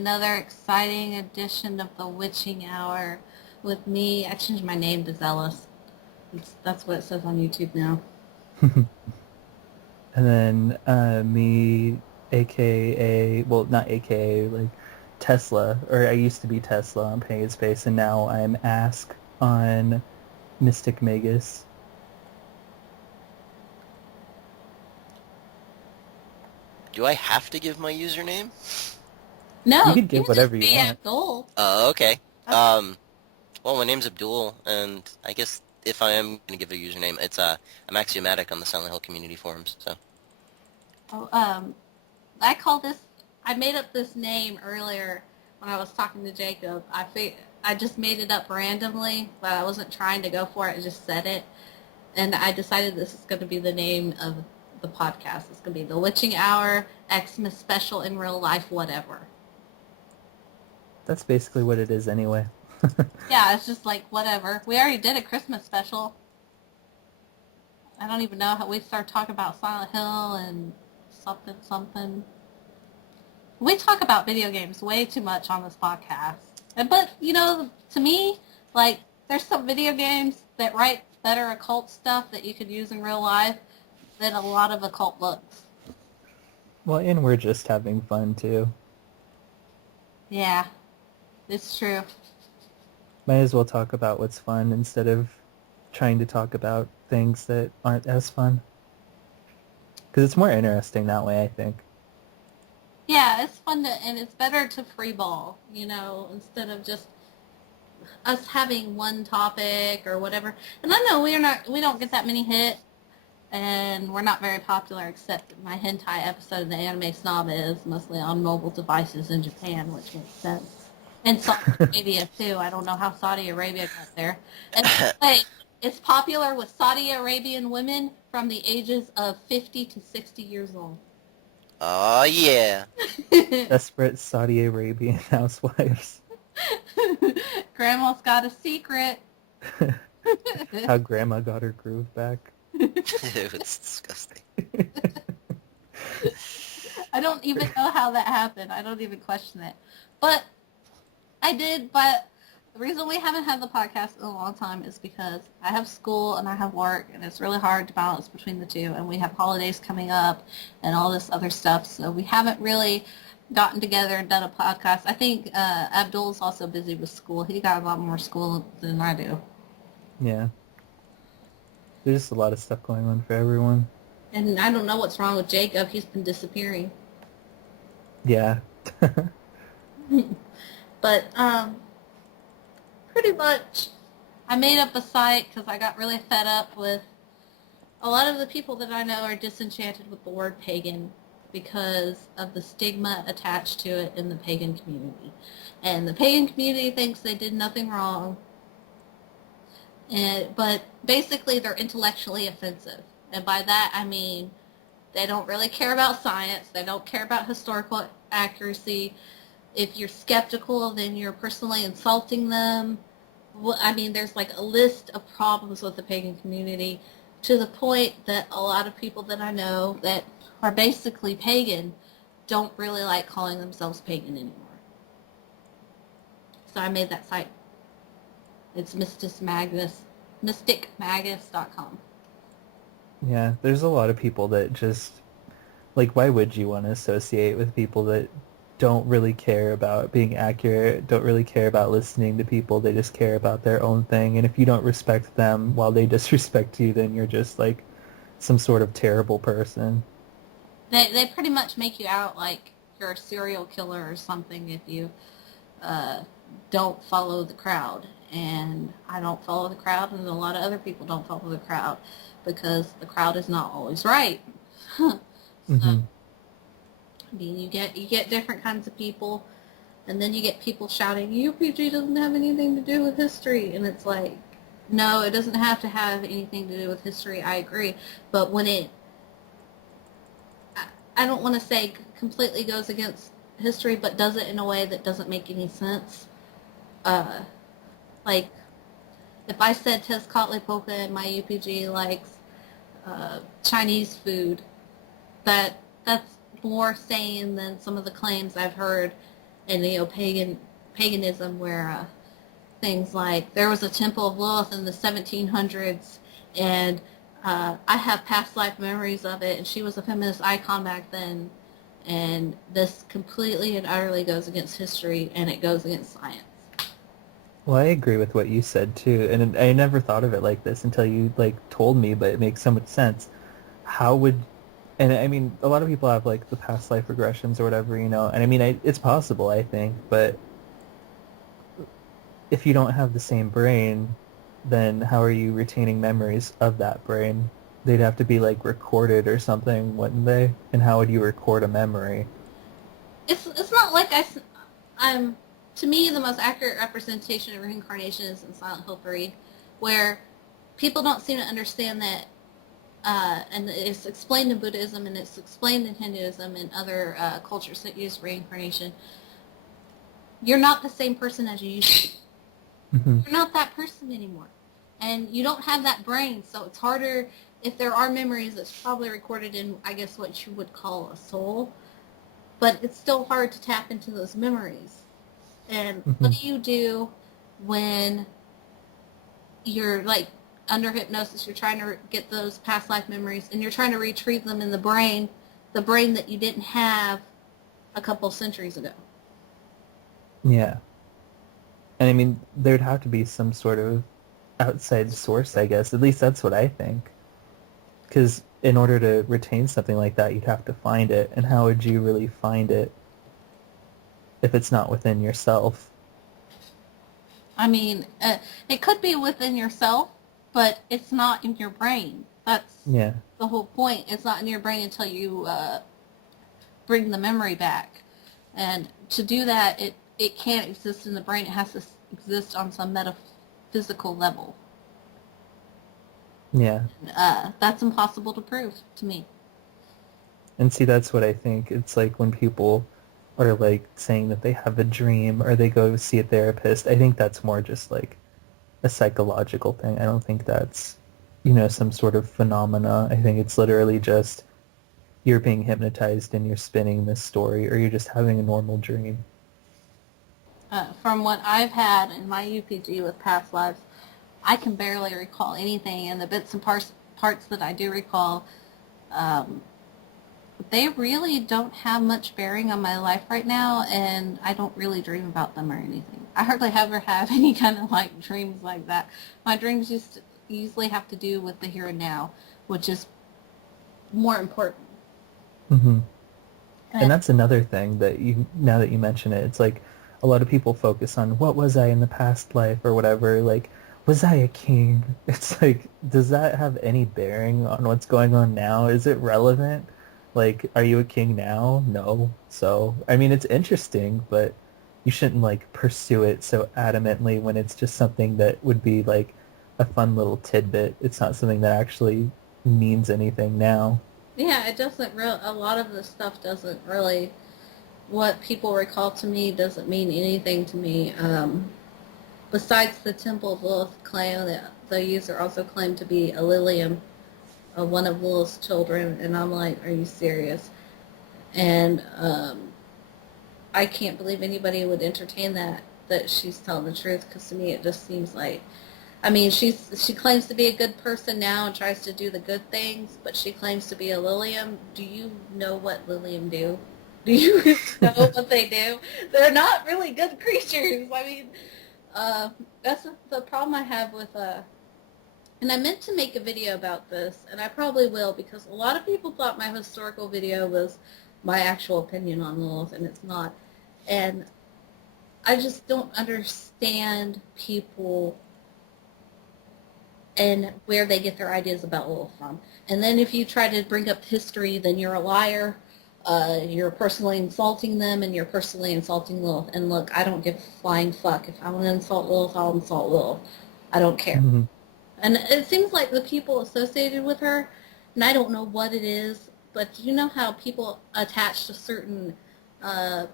another exciting edition of the Witching Hour with me. I changed my name to Zealous. That's what it says on YouTube now. And then me, aka, well, not aka, like Tesla, or I used to be Tesla on Pagan Space, and now I'm Ask on Mystic Magus. Do I have to give my username? You No, could you give can just whatever you be want. Abdul. Oh, okay. That's Well, my name's Abdul, and I guess if I am gonna give a username, it's I'm axiomatic on the Silent Hill community forums. So. oh, I made up this name earlier when I was talking to Jacob. I just made it up randomly, but I wasn't trying to go for it. I just said it. And I decided this is going to be the name of the podcast. It's going to be The Witching Hour, Xmas Special in Real Life, whatever. That's basically what it is anyway. Yeah, it's just like, whatever. We already did a Christmas special. I don't even know how we started talking about Silent Hill and something. We talk about video games way too much on this podcast. But, to me, like, there's some video games that write better occult stuff that you could use in real life than a lot of occult books. Well, and we're just having fun too. Yeah, it's true. Might as well talk about what's fun instead of trying to talk about things that aren't as fun. Because it's more interesting that way, I think. Yeah, it's fun and it's better to freeball, instead of just us having one topic or whatever. And I know we don't get that many hits, and we're not very popular, except my hentai episode of the Anime Snob is mostly on mobile devices in Japan, which makes sense. And Saudi Arabia too. I don't know how Saudi Arabia got there. And wait, it's popular with Saudi Arabian women from the ages of 50 to 60 years old. Oh yeah. Desperate Saudi Arabian housewives. Grandma's got a secret. How grandma got her groove back. It's disgusting. I don't even know how that happened. I don't even question it. But I did, but the reason we haven't had the podcast in a long time is because I have school and I have work, and it's really hard to balance between the two, and we have holidays coming up and all this other stuff, so we haven't really gotten together and done a podcast. I think Abdul's also busy with school. He got a lot more school than I do. Yeah. There's just a lot of stuff going on for everyone. And I don't know what's wrong with Jacob. He's been disappearing. Yeah. But, pretty much, I made up a site because I got really fed up with a lot of the people that I know are disenchanted with the word pagan because of the stigma attached to it in the pagan community. And the pagan community thinks they did nothing wrong, but basically they're intellectually offensive. And by that I mean they don't really care about science, they don't care about historical accuracy. If you're skeptical, then you're personally insulting them. I mean, there's like a list of problems with the pagan community to the point that a lot of people that I know that are basically pagan don't really like calling themselves pagan anymore. So I made that site. It's mysticmagus.com. Yeah, there's a lot of people that just, like, why would you want to associate with people that don't really care about being accurate, don't really care about listening to people, they just care about their own thing, and if you don't respect them while they disrespect you, then you're just, like, some sort of terrible person. They pretty much make you out like you're a serial killer or something if you don't follow the crowd. And I don't follow the crowd, and a lot of other people don't follow the crowd because the crowd is not always right. So, I mean, you get different kinds of people, and then you get people shouting, UPG doesn't have anything to do with history, and it's like, no, it doesn't have to have anything to do with history, I agree, but when I don't want to say completely goes against history, but does it in a way that doesn't make any sense. Like, if I said Tezcatlipoca and my UPG likes Chinese food, that's more sane than some of the claims I've heard and paganism, where things like there was a temple of Lilith in the 1700s, and I have past life memories of it, and she was a feminist icon back then, and this completely and utterly goes against history, and it goes against science. Well, I agree with what you said too, and I never thought of it like this until you like told me, but it makes so much sense. How would, and I mean, a lot of people have like the past life regressions or whatever, you know, and I mean, it's possible, I think, but if you don't have the same brain, then how are you retaining memories of that brain? They'd have to be like recorded or something, wouldn't they? And how would you record a memory? It's not like I'm, to me, the most accurate representation of reincarnation is in Silent Hill 3, where people don't seem to understand that, and it's explained in Buddhism, and it's explained in Hinduism and other cultures that use reincarnation. You're not the same person as you used to be. Hmm. You're not that person anymore. And you don't have that brain, so it's harder. If there are memories, it's probably recorded in, I guess, what you would call a soul. But it's still hard to tap into those memories. And Hmm. what do you do when you're, like, under hypnosis, you're trying to get those past life memories, and you're trying to retrieve them in the brain that you didn't have a couple centuries ago? Yeah. And I mean, there'd have to be some sort of outside source, I guess. At least that's what I think. Because in order to retain something like that, you'd have to find it. And how would you really find it if it's not within yourself? I mean, it could be within yourself, but it's not in your brain. That's Yeah. the whole point. It's not in your brain until you bring the memory back. And to do that, it can't exist in the brain. It has to exist on some metaphysical level. Yeah. That's impossible to prove to me. And see, that's what I think. It's like when people are like saying that they have a dream or they go see a therapist, I think that's more just like a psychological thing. I don't think that's, you know, some sort of phenomena. I think it's literally just you're being hypnotized and you're spinning this story or you're just having a normal dream. From what I've had in my UPG with past lives, I can barely recall anything, and the bits and parts that I do recall, um, they really don't have much bearing on my life right now, and I don't really dream about them or anything. I hardly ever have any kind of like dreams like that. My dreams just usually have to do with the here and now, which is more important. Hmm. And And that's another thing that you, now that you mention it, it's like a lot of people focus on what was I in the past life or whatever. Like, was I a king? It's like, does that have any bearing on what's going on now? Is it relevant? Like, are you a king now? No. So, I mean, it's interesting, but you shouldn't like pursue it so adamantly when it's just something that would be like a fun little tidbit. It's not something that actually means anything now. yeah, it doesn't real. A lot of the stuff doesn't really. What people recall to me doesn't mean anything to me. Besides the Temple of Lilith claim, the user also claimed to be a Lilium, one of Lilith's children, and I'm like, are you serious? And I can't believe anybody would entertain that she's telling the truth, because to me it just seems like, I mean, she claims to be a good person now and tries to do the good things, but she claims to be a Lilium. Do you know what Lilium do? Do you know what they do? They're not really good creatures. I mean, that's the problem I have with and I meant to make a video about this, and I probably will, because a lot of people thought my historical video was my actual opinion on Lilith, and it's not. And I just don't understand people and where they get their ideas about Lilith from. And then if you try to bring up history, then you're a liar. You're personally insulting them, and you're personally insulting Lilith. And look, I don't give a flying fuck. If I want to insult Lilith, I'll insult Lilith. I don't care. Hmm. And it seems like the people associated with her, and I don't know what it is, but you know how people attach to certain, I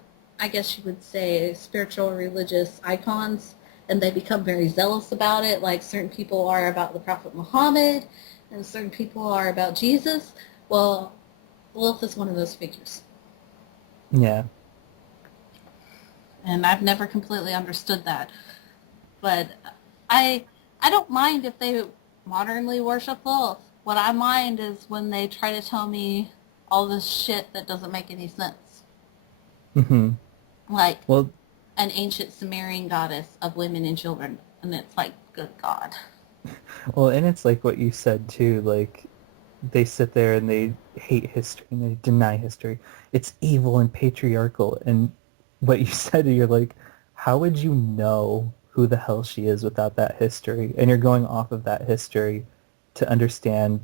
guess you would say, spiritual religious icons, and they become very zealous about it, like certain people are about the Prophet Muhammad, and certain people are about Jesus. Well, Lilith is one of those figures. Yeah. and I've never completely understood that. But I I don't mind if they modernly worship Lilith. What I mind is when they try to tell me all this shit that doesn't make any sense. Hmm. Like Well, an ancient Sumerian goddess of women and children. And it's like, good God. well, and it's like what you said too. Like they sit there and they hate history and they deny history. It's evil and patriarchal. And what you said, you're like, how would you know who the hell she is without that history? And you're going off of that history to understand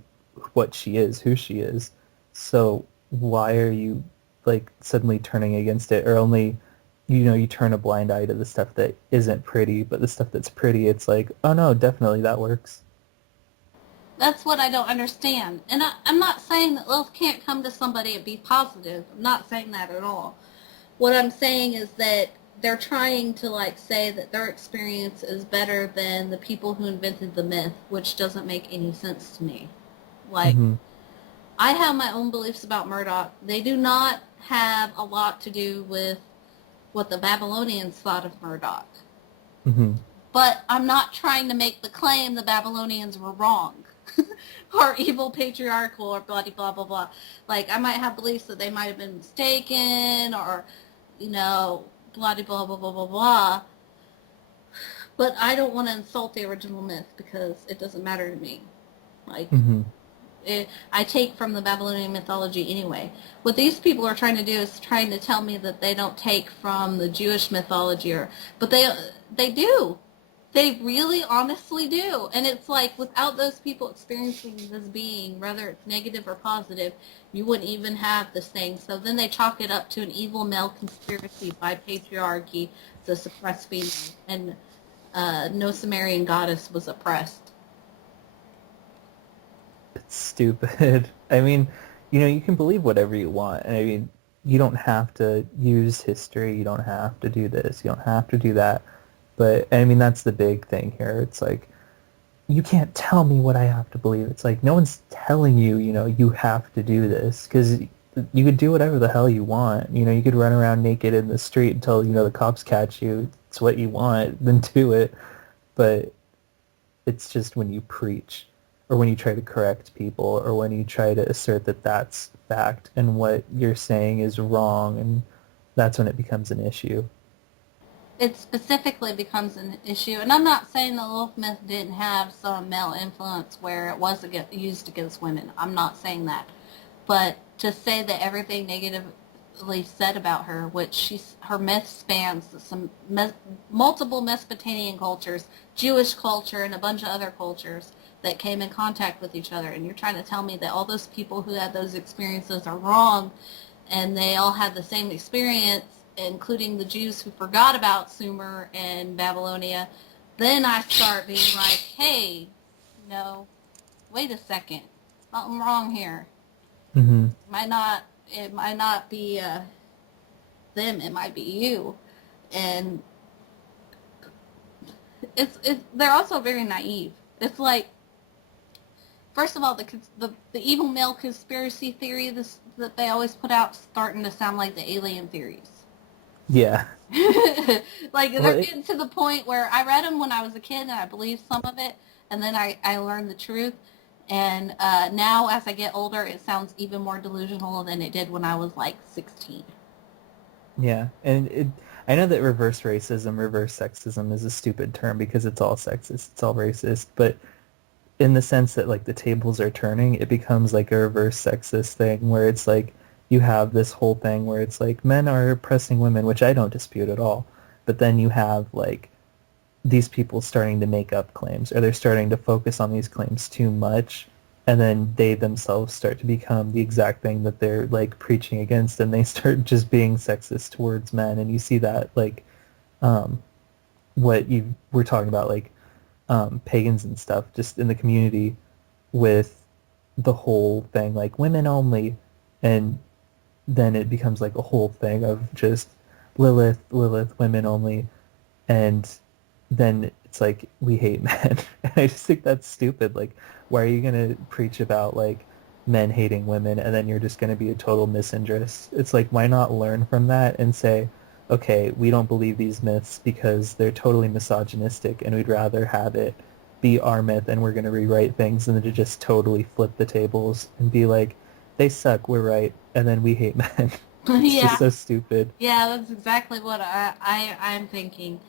what she is, who she is. So why are you like suddenly turning against it, or only you turn a blind eye to the stuff that isn't pretty, but the stuff that's pretty, it's like, oh no, definitely that works. That's what I don't understand. And I'm not saying that Lilith can't come to somebody and be positive. I'm not saying that at all. What I'm saying is that they're trying to like say that their experience is better than the people who invented the myth, which doesn't make any sense to me. Like, Hmm. I have my own beliefs about Murdoch. They do not have a lot to do with what the Babylonians thought of Murdoch. Hmm. But I'm not trying to make the claim the Babylonians were wrong or evil patriarchal or bloody blah blah blah. Like I might have beliefs that they might have been mistaken or, bloody blah blah blah blah blah. But I don't want to insult the original myth because it doesn't matter to me. Like Hmm. I take from the Babylonian mythology anyway. What these people are trying to do is trying to tell me that they don't take from the Jewish mythology, but they do. They really honestly do. And it's like without those people experiencing this being, whether it's negative or positive, you wouldn't even have this thing. So then they chalk it up to an evil male conspiracy by patriarchy to suppress females. And no Sumerian goddess was oppressed. It's stupid. I mean, you can believe whatever you want. I mean, you don't have to use history. You don't have to do this. You don't have to do that. But I mean, that's the big thing here. It's like, you can't tell me what I have to believe. It's like, no one's telling you, you have to do this. Because you could do whatever the hell you want. You could run around naked in the street until, the cops catch you. It's what you want, then do it. But it's just when you preach or when you try to correct people or when you try to assert that that's fact and what you're saying is wrong, and that's when it becomes an issue. It specifically becomes an issue. And I'm not saying the Lilith myth didn't have some male influence where it was used against women. I'm not saying that. But to say that everything negatively said about her, which her myth spans multiple Mesopotamian cultures, Jewish culture, and a bunch of other cultures that came in contact with each other. And you're trying to tell me that all those people who had those experiences are wrong and they all had the same experience, including the Jews who forgot about Sumer and Babylonia, then I start being like, hey, no, wait a second, something wrong here. Hmm. It might not be them, it might be you. And they're also very naive. It's like, first of all, the evil male conspiracy theory that they always put out starting to sound like the alien theories. Yeah. Like Well, they're getting to the point where I read them when I was a kid and I believed some of it, and then I learned the truth. And now as I get older, it sounds even more delusional than it did when I was like 16. yeah. And I know that reverse racism, reverse sexism is a stupid term because it's all sexist, it's all racist, but in the sense that like the tables are turning, it becomes like a reverse sexist thing where it's like you have this whole thing where it's like men are oppressing women, which I don't dispute at all. But then you have like these people starting to make up claims, or they're starting to focus on these claims too much, and then they themselves start to become the exact thing that they're like preaching against, and they start just being sexist towards men. And you see that like um, what you were talking about, like pagans and stuff, just in the community with the whole thing, like women only, and then it becomes like a whole thing of just Lilith, women only, and then it's like we hate men. And I just think that's stupid. Like, why are you gonna preach about like men hating women and then you're just gonna be a total misandrist? It's like, why not learn from that and say, okay, we don't believe these myths because they're totally misogynistic and we'd rather have it be our myth and we're going to rewrite things than to just totally flip the tables and be like, they suck, we're right, and then we hate men. It's just Yeah. so stupid. Yeah, that's exactly what I'm thinking.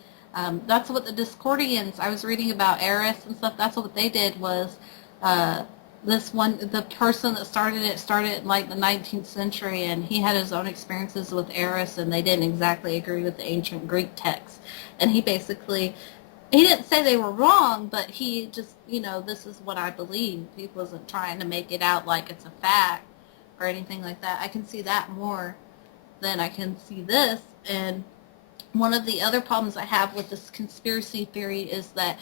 That's what the Discordians, I was reading about Eris and stuff, that's what they did was, uh, the person that started in like the 19th century, and he had his own experiences with Eris, and they didn't exactly agree with the ancient Greek text. And he didn't say they were wrong, but he just, this is what I believe. He wasn't trying to make it out like it's a fact or anything like that. I can see that more than I can see this. And one of the other problems I have with this conspiracy theory is that,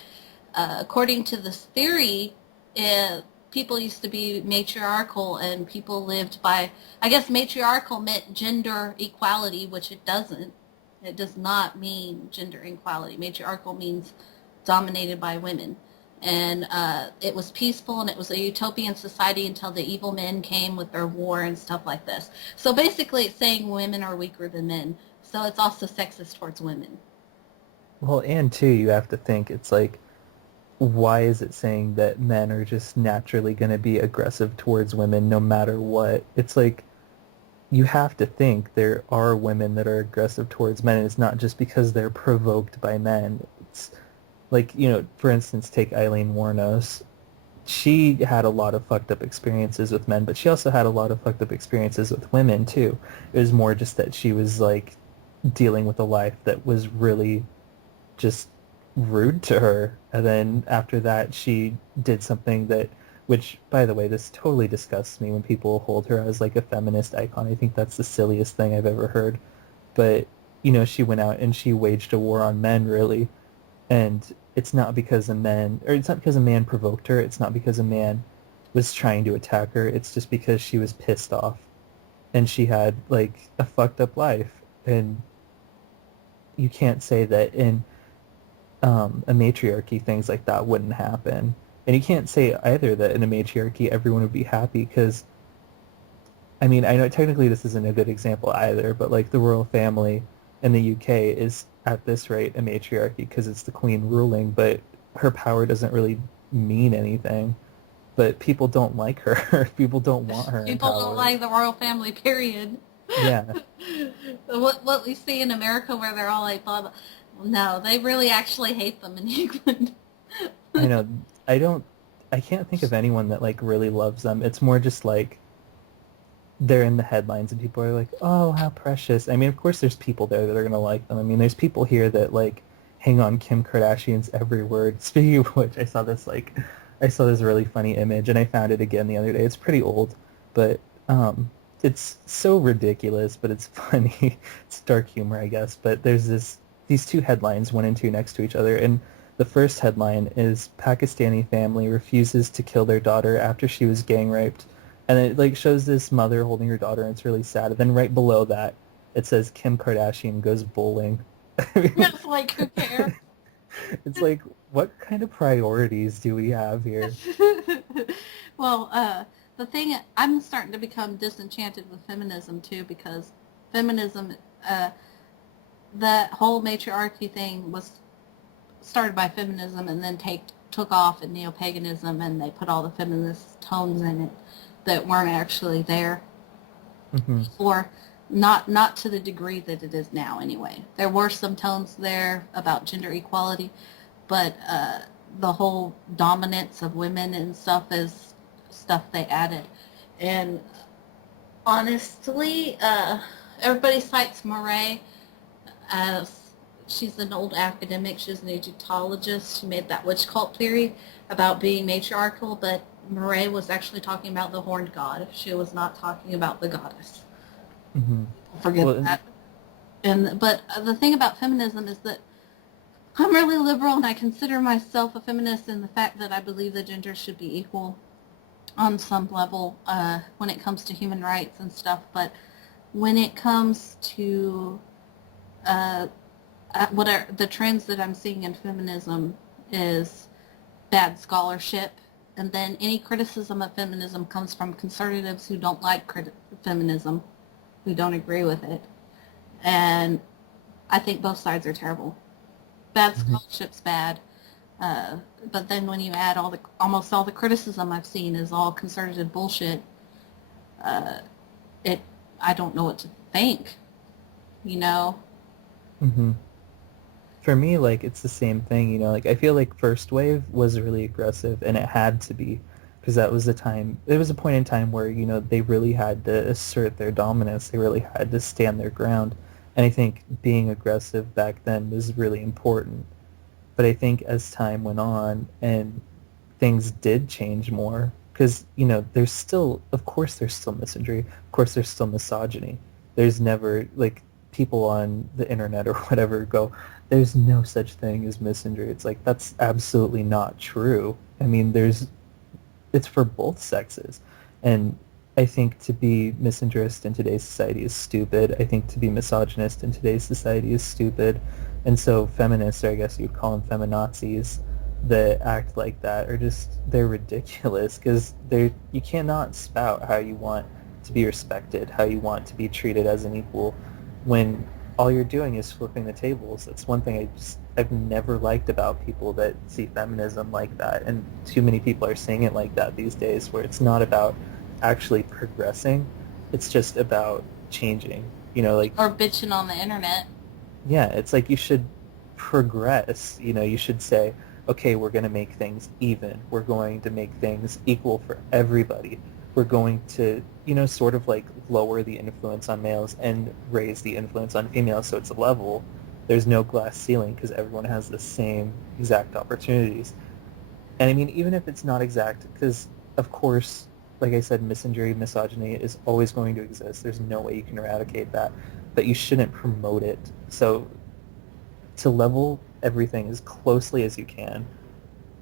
according to this theory, people used to be matriarchal and people lived by, I guess matriarchal meant gender equality, which it doesn't. It does not mean gender equality. Matriarchal means dominated by women. And it was peaceful and it was a utopian society until the evil men came with their war and stuff like this. So basically it's saying women are weaker than men. So it's also sexist towards women. Well, and too, you have to think, it's like, why is it saying that men are just naturally going to be aggressive towards women no matter what? It's like, you have to think there are women that are aggressive towards men, and it's not just because they're provoked by men. It's like, for instance, take Eileen Warnos. She had a lot of fucked up experiences with men, but she also had a lot of fucked up experiences with women too. It was more just that she was like dealing with a life that was really just rude to her. And then after that, she did something that, which, by the way, this totally disgusts me when people hold her as like a feminist icon. I think that's the silliest thing I've ever heard. But, she went out and she waged a war on men, really. And it's not because it's not because a man provoked her. It's not because a man was trying to attack her. It's just because she was pissed off. And she had, like, a fucked up life. And you can't say that in a matriarchy, things like that wouldn't happen. And you can't say either that in a matriarchy everyone would be happy because, I mean, I know technically this isn't a good example either, but like the royal family in the UK is at this rate a matriarchy because it's the queen ruling, but her power doesn't really mean anything. But people don't like her. People don't want her in People don't power. like the royal family, period. Yeah. What we see in America where they're all like, blah, blah. No, they really actually hate them in England. I know. I don't. I can't think of anyone that like really loves them. It's more just like they're in the headlines and people are like, "Oh, how precious." I mean, of course, there's people there that are gonna like them. I mean, there's people here that like hang on Kim Kardashian's every word. Speaking of which, I saw this really funny image and I found it again the other day. It's pretty old, but it's so ridiculous, but it's funny. It's dark humor, I guess. But there's these two headlines, one and two next to each other, and the first headline is Pakistani family refuses to kill their daughter after she was gang raped. And it like shows this mother holding her daughter and it's really sad. And then right below that it says Kim Kardashian goes bowling. I mean, It's like, who cares? it's like, what kind of priorities do we have here? Well, the thing, I'm starting to become disenchanted with feminism too, because feminism, that whole matriarchy thing was started by feminism and then took off in neo-paganism, and they put all the feminist tones in it that weren't actually there Hmm. before. Not to the degree that it is now anyway. There were some tones there about gender equality, but the whole dominance of women and stuff is stuff they added. And honestly, everybody cites Murray as, she's an old academic. She's an Egyptologist. She made that witch cult theory about being matriarchal, but Murray was actually talking about the horned god. She was not talking about the goddess. Hmm. Forget Well, that. But the thing about feminism is that I'm really liberal and I consider myself a feminist in the fact that I believe the genders should be equal on some level when it comes to human rights and stuff. But when it comes to uh, what are the trends that I'm seeing in feminism is bad scholarship, and then any criticism of feminism comes from conservatives who don't like feminism, who don't agree with it, and I think both sides are terrible. Bad scholarship's bad. But then when you add almost all the criticism I've seen is all conservative bullshit, it I don't know what to think. You know. Hmm. For me, like, it's the same thing, you know, like, I feel like first wave was really aggressive, and it had to be, because that was the time, it was a point in time where, you know, they really had to assert their dominance, they really had to stand their ground, and I think being aggressive back then was really important. But I think as time went on and things did change more, because, you know, there's still, of course there's still misandry, of course there's still misogyny. There's never, like, people on the internet or whatever go, there's no such thing as misandry. It's like, that's absolutely not true. I mean, it's for both sexes. And I think to be misandrist in today's society is stupid. I think to be misogynist in today's society is stupid. And so feminists, or I guess you'd call them feminazis, that act like that are just, they're ridiculous, because you cannot spout how you want to be respected, how you want to be treated as an equal, when all you're doing is flipping the tables. That's one thing I've never liked about people that see feminism like that, and too many people are seeing it like that these days, where it's not about actually progressing, it's just about changing. You know, like, Or bitching on the internet. yeah, it's like you should progress. You know, you should say, okay, we're going to make things even. We're going to make things equal for everybody. We're going to, you know, sort of like lower the influence on males and raise the influence on females, so it's a level. There's no glass ceiling because everyone has the same exact opportunities. And I mean, even if it's not exact, because of course, like I said, misandry, misogyny is always going to exist. There's no way you can eradicate that, but you shouldn't promote it. So to level everything as closely as you can,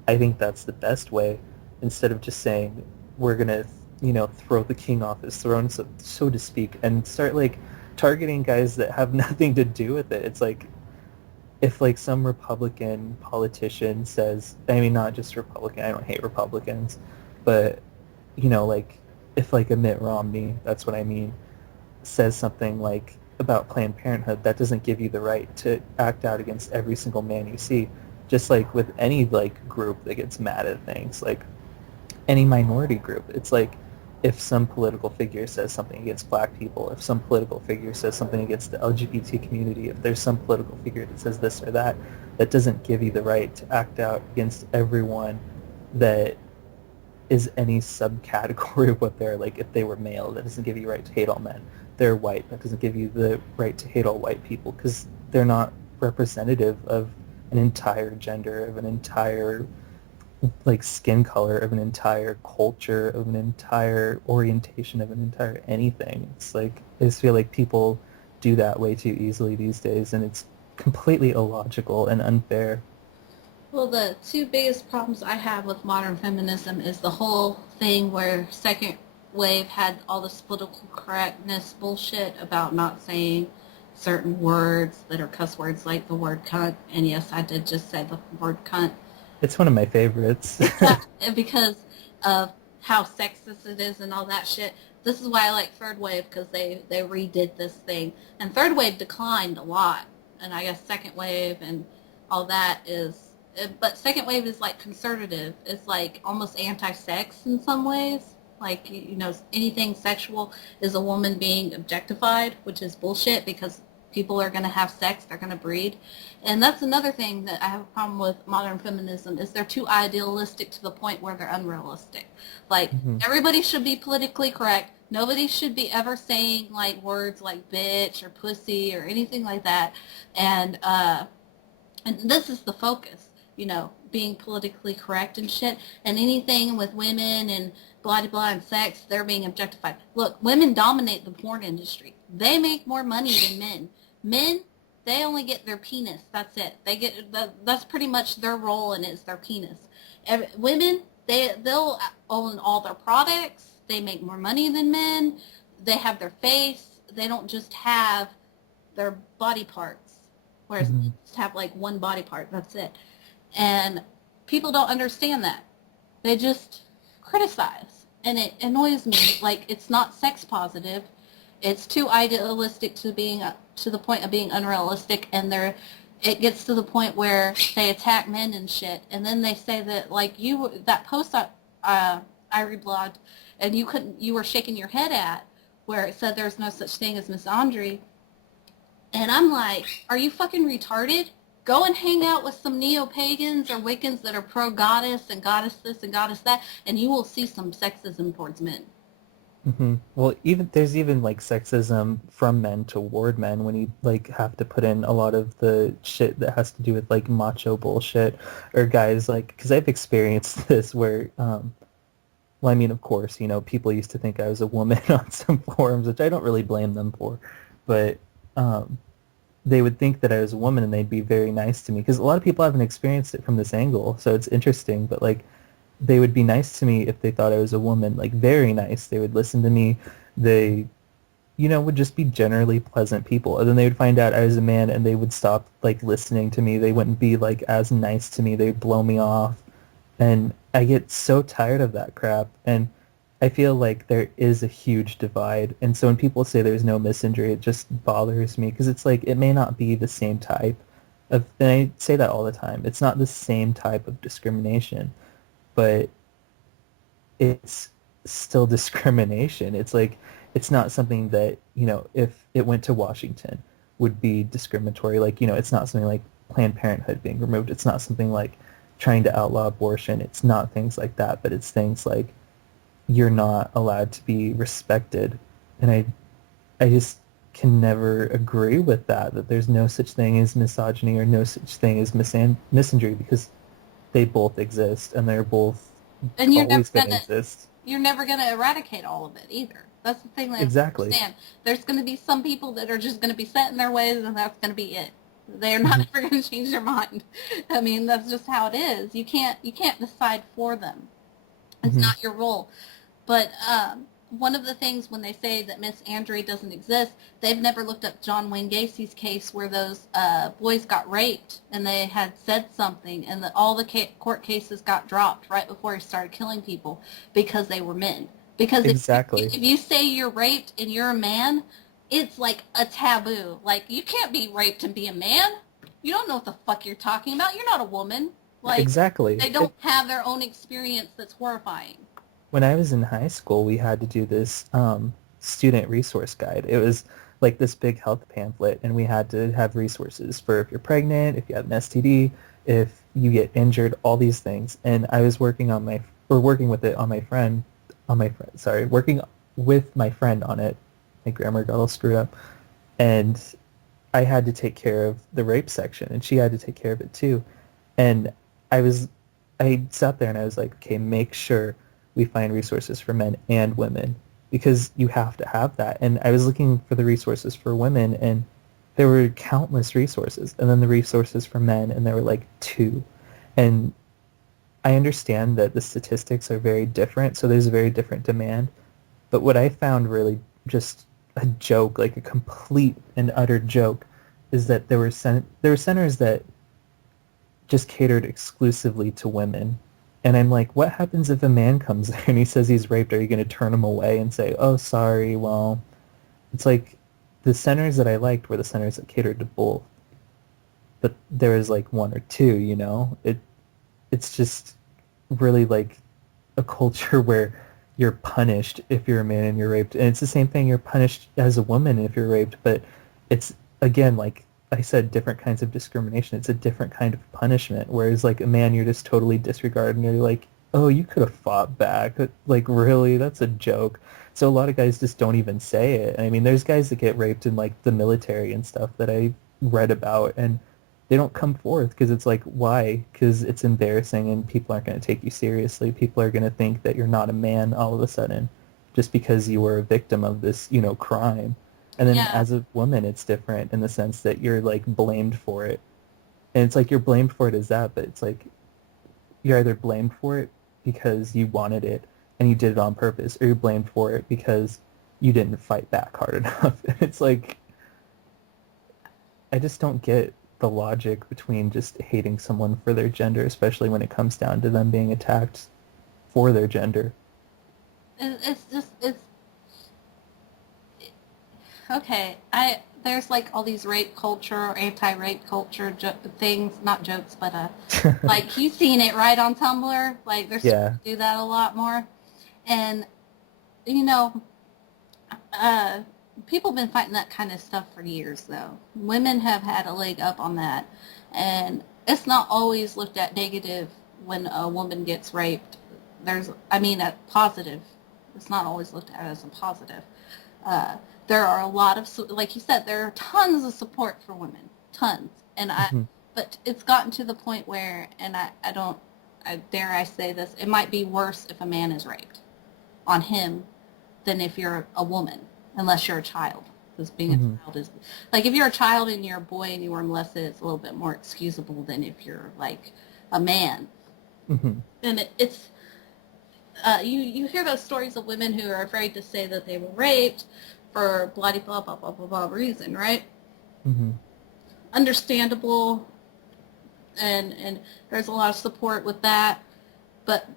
I think that's the best way, instead of just saying we're gonna, you know, throw the king off his throne, so to speak, and start like targeting guys that have nothing to do with it. It's like, if like some Republican politician says, I mean, not just Republican, I don't hate Republicans, but, you know, like, if like a Mitt Romney, that's what I mean, says something like about Planned Parenthood, that doesn't give you the right to act out against every single man you see. Just like with any like group that gets mad at things, like any minority group, it's like, if some political figure says something against black people, if some political figure says something against the LGBT community, if there's some political figure that says this or that, that doesn't give you the right to act out against everyone that is any subcategory of what they're. Like, if they were male, that doesn't give you the right to hate all men. They're white, that doesn't give you the right to hate all white people, because they're not representative of an entire gender, of an entire like skin color, of an entire culture, of an entire orientation, of an entire anything. It's like, I just feel like people do that way too easily these days, and it's completely illogical and unfair. Well, the two biggest problems I have with modern feminism is the whole thing where second wave had all this political correctness bullshit about not saying certain words that are cuss words, like the word cunt. And yes, I did just say the word cunt. It's one of my favorites. Because of how sexist it is and all that shit. This is why I like third wave, because they redid this thing. And third wave declined a lot. And I guess second wave and all that is... But second wave is like conservative. It's like almost anti-sex in some ways. Like, you know, anything sexual is a woman being objectified, which is bullshit, because people are going to have sex, they're going to breed. And that's another thing that I have a problem with modern feminism, is they're too idealistic to the point where they're unrealistic. Like, everybody should be politically correct. Nobody should be ever saying, like, words like bitch or pussy or anything like that. And this is the focus, you know, being politically correct and shit. And anything with women and blah, blah, and sex, they're being objectified. Look, women dominate the porn industry. They make more money than men. Men, they only get their penis. That's it. That's pretty much their role, and it's their penis. Women, they'll own all their products. They make more money than men. They have their face. They don't just have their body parts. Whereas men just have like one body part. That's it. And people don't understand that. They just criticize. And it annoys me. Like, it's not sex positive. It's too idealistic to being to the point of being unrealistic, and it gets to the point where they attack men and shit, and then they say that like that post I reblogged, and you were shaking your head at where it said there's no such thing as misandry, and I'm like, are you fucking retarded? Go and hang out with some neo-pagans or Wiccans that are pro-goddess and goddess this and goddess that, and you will see some sexism towards men. Well, there's even like sexism from men toward men when you like have to put in a lot of the shit that has to do with like macho bullshit, or guys like, because I've experienced this where well, I mean, of course, people used to think I was a woman on some forums, which I don't really blame them for, but um they would think that I was a woman and they'd be very nice to me, because a lot of people haven't experienced it from this angle, so it's interesting. But like, they would be nice to me if they thought I was a woman, like very nice. They would listen to me. They, would just be generally pleasant people. And then they would find out I was a man and they would stop like listening to me. They wouldn't be like as nice to me. They'd blow me off. And I get so tired of that crap. And I feel like there is a huge divide. And so when people say there's no misandry, it just bothers me, because it's like it may not be the same type of, and I say that all the time. It's not the same type of discrimination, but it's still discrimination. It's like, it's not something that, if it went to Washington would be discriminatory. Like, it's not something like Planned Parenthood being removed. It's not something like trying to outlaw abortion. It's not things like that, but it's things like you're not allowed to be respected. And I just can never agree with that there's no such thing as misogyny or no such thing as misandry, because they both exist and they're both And always going to exist. you're never gonna eradicate all of it either. That's the thing that Exactly. I understand. There's gonna be some people that are just gonna be set in their ways, and that's gonna be it. They're not ever gonna change their mind. I mean, that's just how it is. You can't decide for them. It's not your role. But one of the things when they say that Miss Andrew doesn't exist, they've never looked up John Wayne Gacy's case where those boys got raped and they had said something, and that all the court cases got dropped right before he started killing people because they were men. Because Exactly. if you say you're raped and you're a man, it's like a taboo. Like, you can't be raped and be a man. You don't know what the fuck you're talking about. You're not a woman. Like, Exactly. they don't have their own experience that's horrifying. When I was in high school, we had to do this student resource guide. It was like this big health pamphlet, and we had to have resources for if you're pregnant, if you have an STD, if you get injured, all these things. And I was working with it on working with my friend on it. My grammar got all screwed up. And I had to take care of the rape section, and she had to take care of it too. And I sat there and I was like, okay, make sure we find resources for men and women, because you have to have that. And I was looking for the resources for women, and there were countless resources, and then the resources for men, and there were like 2. And I understand that the statistics are very different, so there's a very different demand. But what I found really just a joke, like a complete and utter joke, is that there were centers that just catered exclusively to women. And I'm like, what happens if a man comes there and he says he's raped? Are you going to turn him away and say, oh, sorry? Well, it's like the centers that I liked were the centers that catered to both. But there was like 1 or 2, it's just really like a culture where you're punished if you're a man and you're raped. And it's the same thing. You're punished as a woman if you're raped. But it's, again, like I said, different kinds of discrimination. It's a different kind of punishment. Whereas like a man, you're just totally disregarded, and you're like, oh, you could have fought back. Like, really? That's a joke. So a lot of guys just don't even say it. I mean, there's guys that get raped in like the military and stuff that I read about, and they don't come forth because it's like, why? Because it's embarrassing and people aren't going to take you seriously. People are going to think that you're not a man all of a sudden just because you were a victim of this, crime. And then as a woman, it's different in the sense that you're like blamed for it. And it's like you're blamed for it as that, but it's like you're either blamed for it because you wanted it and you did it on purpose, or you're blamed for it because you didn't fight back hard enough. And it's like, I just don't get the logic between just hating someone for their gender, especially when it comes down to them being attacked for their gender. It's okay, there's like all these rape culture or anti-rape culture things, not jokes, but like you've seen it right on Tumblr. Like they're starting Yeah. to do that a lot more, and you know, uh, people have been fighting that kind of stuff for years. Though women have had a leg up on that, and it's not always looked at negative when a woman gets raped. I mean, a positive. It's not always looked at as a positive. Uh, there are a lot of, like you said, there are tons of support for women, tons. Mhm. But it's gotten to the point where, and I don't, dare I say this, it might be worse if a man is raped on him than if you're a woman, unless you're a child. Because being a Mhm. child is, like if you're a child and you're a boy and you were molested, it's a little bit more excusable than if you're like a man. Mhm. And you hear those stories of women who are afraid to say that they were raped for bloody blah blah blah blah blah reason, right? Mhm. Understandable, and there's a lot of support with that, but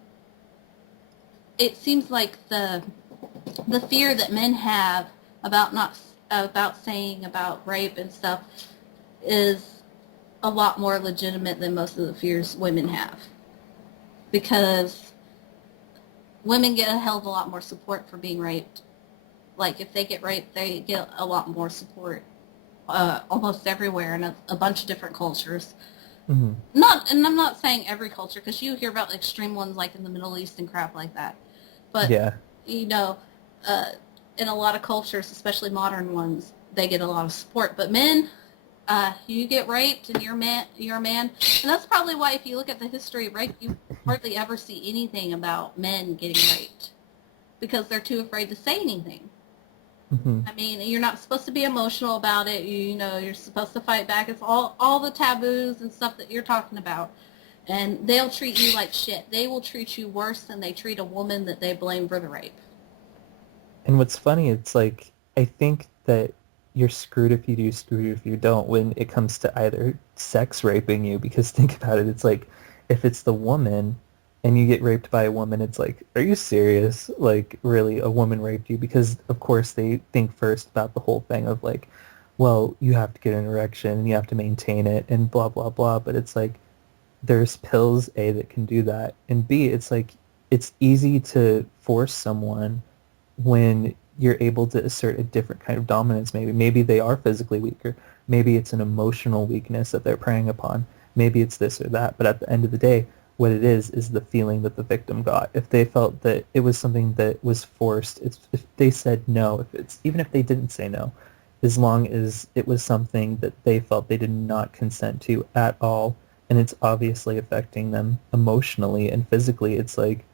it seems like the fear that men have about not about saying about rape and stuff is a lot more legitimate than most of the fears women have, because women get a hell of a lot more support for being raped. Like if they get raped, they get a lot more support almost everywhere in a bunch of different cultures. Mhm. Not, and I'm not saying every culture, because you hear about extreme ones like in the Middle East and crap like that. But Yeah. you know, uh, in a lot of cultures, especially modern ones, they get a lot of support. But men, you get raped and you're a man, and that's probably why if you look at the history of rape, you hardly ever see anything about men getting raped because they're too afraid to say anything. Mhm. I mean, you're not supposed to be emotional about it. You know, you're supposed to fight back. It's all the taboos and stuff that you're talking about. And they'll treat you like shit. They will treat you worse than they treat a woman that they blame for the rape. And what's funny, it's like I think that you're screwed if you do, screwed if you don't when it comes to either sex raping you. Because think about it, it's like if it's the woman and you get raped by a woman, it's like, are you serious? Like, really, a woman raped you? Because of course they think first about the whole thing of like, well, you have to get an erection and you have to maintain it and blah blah blah. But it's like there's pills A that can do that, and B, it's like it's easy to force someone when you're able to assert a different kind of dominance. Maybe they are physically weaker, maybe it's an emotional weakness that they're preying upon, maybe it's this or that, but at the end of the day, what it is the feeling that the victim got. If they felt that it was something that was forced, if they said no, if it's even if they didn't say no, as long as it was something that they felt they did not consent to at all, and it's obviously affecting them emotionally and physically, it's like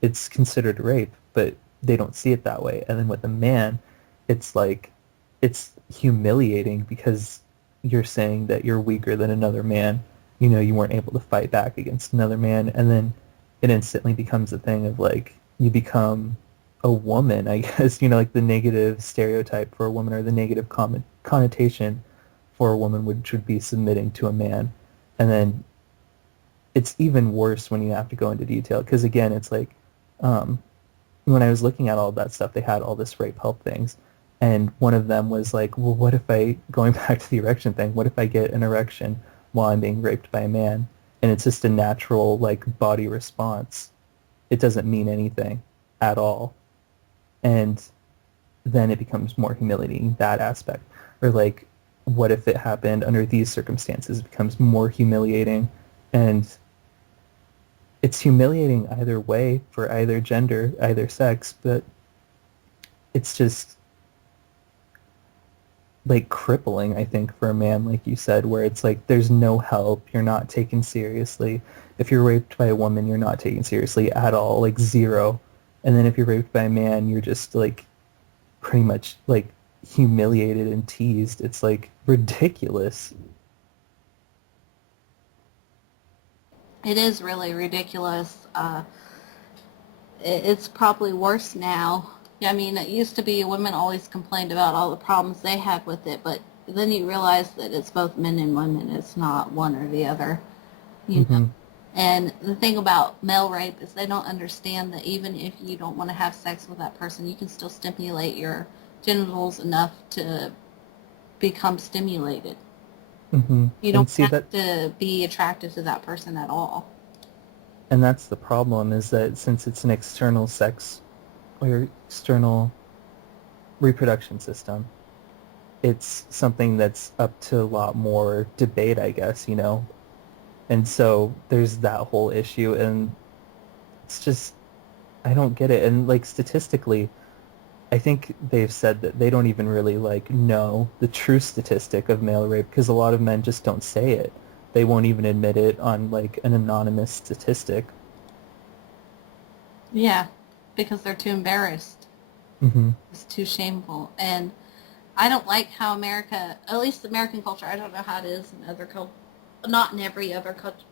it's considered rape, but they don't see it that way. And then with a man, it's like it's humiliating because you're saying that you're weaker than another man. You know, you weren't able to fight back against another man, and then it instantly becomes a thing of like you become a woman, I guess, you know, like the negative stereotype for a woman or the negative connotation for a woman which would be submitting to a man. And then it's even worse when you have to go into detail because again, it's like um, when I was looking at all that stuff, they had all this rape help things, and one of them was like, well, what if I going back to the erection thing? What if I get an erection while I'm being raped by a man, and it's just a natural like body response? It doesn't mean anything at all, and then it becomes more humiliating that aspect. Or like, what if it happened under these circumstances? It becomes more humiliating, and it's humiliating either way for either gender, either sex, but it's just like crippling, I think, for a man, like you said, where it's like there's no help, you're not taken seriously. If you're raped by a woman, you're not taken seriously at all, like zero. And then if you're raped by a man, you're just like pretty much like humiliated and teased. It's like ridiculous. It is really ridiculous. It's probably worse now. I mean, it used to be women always complained about all the problems they had with it, but then you realize that it's both men and women. It's not one or the other, you know. Hmm. And the thing about male rape is they don't understand that even if you don't want to have sex with that person, you can still stimulate your genitals enough to become stimulated. Mm-hmm. You And don't see that, have to be attracted to that person at all. and that's the problem is that since it's an external sex or external reproduction system, it's something that's up to a lot more debate, I guess, you know? And so there's that whole issue, and it's just, I don't get it. And like statistically, I think they've said that they don't even really like know the true statistic of male rape because a lot of men just don't say it. They won't even admit it on like an anonymous statistic. Yeah, because they're too embarrassed. Mm-hmm. It's too shameful. And I don't like how America, at least American culture, I don't know how it is in other cultures, not in every other culture,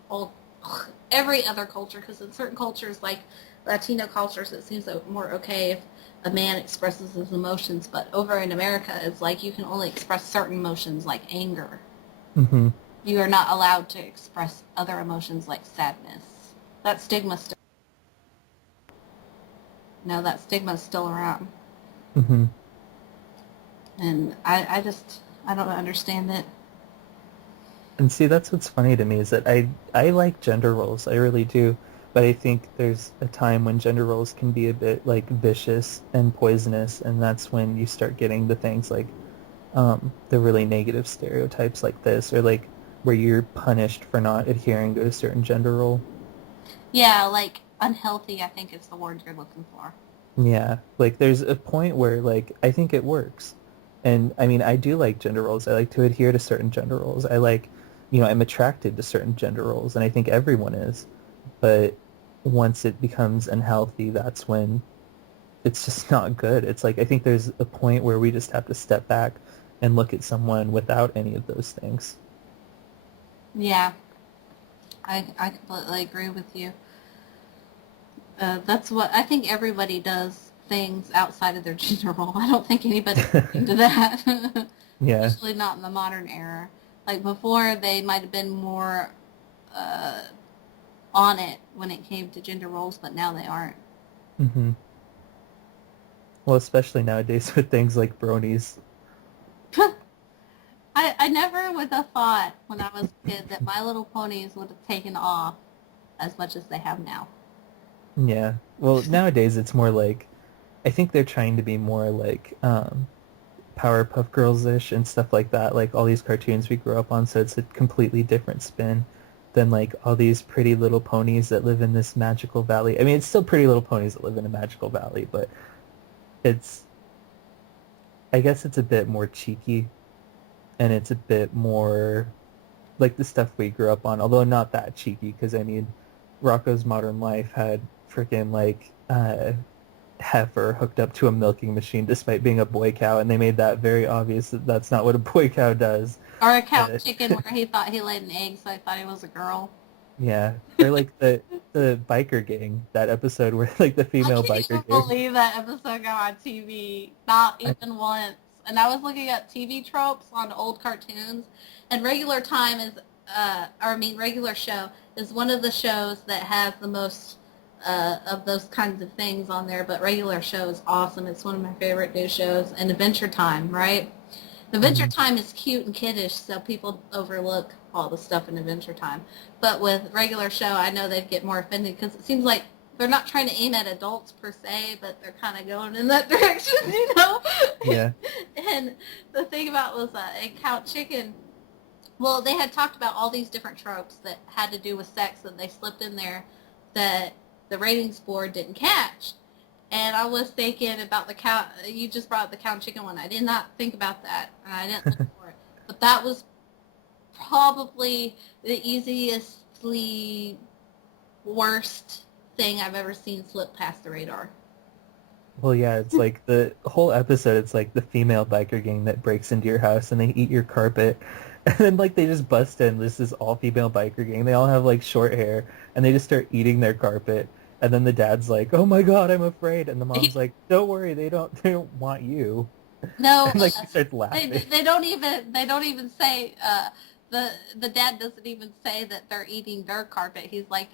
every other culture, because in certain cultures, like Latino cultures, it seems more okay if a man expresses his emotions, but over in America, it's like you can only express certain emotions, like anger. Mm-hmm. You are not allowed to express other emotions like sadness. That stigma still, no, that stigma is still around. Mm-hmm. And I don't understand it. And see, that's what's funny to me is that I like gender roles, I really do, but I think there's a time when gender roles can be a bit like vicious and poisonous, and that's when you start getting the things like the really negative stereotypes like this, or like where you're punished for not adhering to a certain gender role. Yeah, like unhealthy, I think is the word you're looking for. Yeah, like there's a point where like I think it works. And I mean, I do like gender roles. I like to adhere to certain gender roles. I like, you know, I'm attracted to certain gender roles, and I think everyone is. But once it becomes unhealthy, that's when it's just not good. It's like I think there's a point where we just have to step back and look at someone without any of those things. Yeah, I completely agree with you. That's what I think everybody does things outside of their gender role. I don't think anybody's into that, Yeah. especially not in the modern era. Like before, they might have been more uh, on it when it came to gender roles, but now they aren't. Hmm. Well, especially nowadays with things like bronies. I never would have thought when I was a kid that My Little Ponies would have taken off as much as they have now. Yeah. Well, nowadays it's more like I think they're trying to be more like Powerpuff Girls-ish and stuff like that, like all these cartoons we grew up on, so it's a completely different spin than like all these pretty little ponies that live in this magical valley. I mean, it's still pretty little ponies that live in a magical valley, but it's I guess it's a bit more cheeky and it's a bit more like the stuff we grew up on, although not that cheeky because I mean, Rocco's Modern Life had freaking like heifer hooked up to a milking machine despite being a boy cow, and they made that very obvious that that's not what a boy cow does. Or a cow Uh, chicken where he thought he laid an egg, so I thought he was a girl. yeah, or like the biker gang, that episode where like the I female can't even biker gang. believe that episode got on TV. Not I, even once. And I was looking at TV tropes on old cartoons, and Regular Time is, Regular Show is one of the shows that has the most of those kinds of things on there. But Regular Show is awesome. It's one of my favorite new shows. And Adventure Time, right? Adventure mhm. Time is cute and kiddish, so people overlook all the stuff in Adventure Time. But with Regular Show, I know they'd get more offended because it seems like they're not trying to aim at adults per se, but they're kind of going in that direction, you know? Yeah. And the thing about was Egg Cow Chicken, well, they had talked about all these different tropes that had to do with sex that they slipped in there that the ratings board didn't catch. And I was thinking about the cow. You just brought up the cow and chicken one. I did not think about that, and I didn't look for it. But that was probably the easiestly worst thing I've ever seen slip past the radar. Well, yeah, it's like the whole episode. It's like the female biker gang that breaks into your house and they eat your carpet, and then like they just bust in. This is all female biker gang. They all have like short hair, and they just start eating their carpet. And then the dad's like, "Oh my God, I'm afraid," and the mom's like, "Don't worry, they don't want you." No, And like she starts they laughing. they don't even say the dad doesn't even say that they're eating their carpet. He's like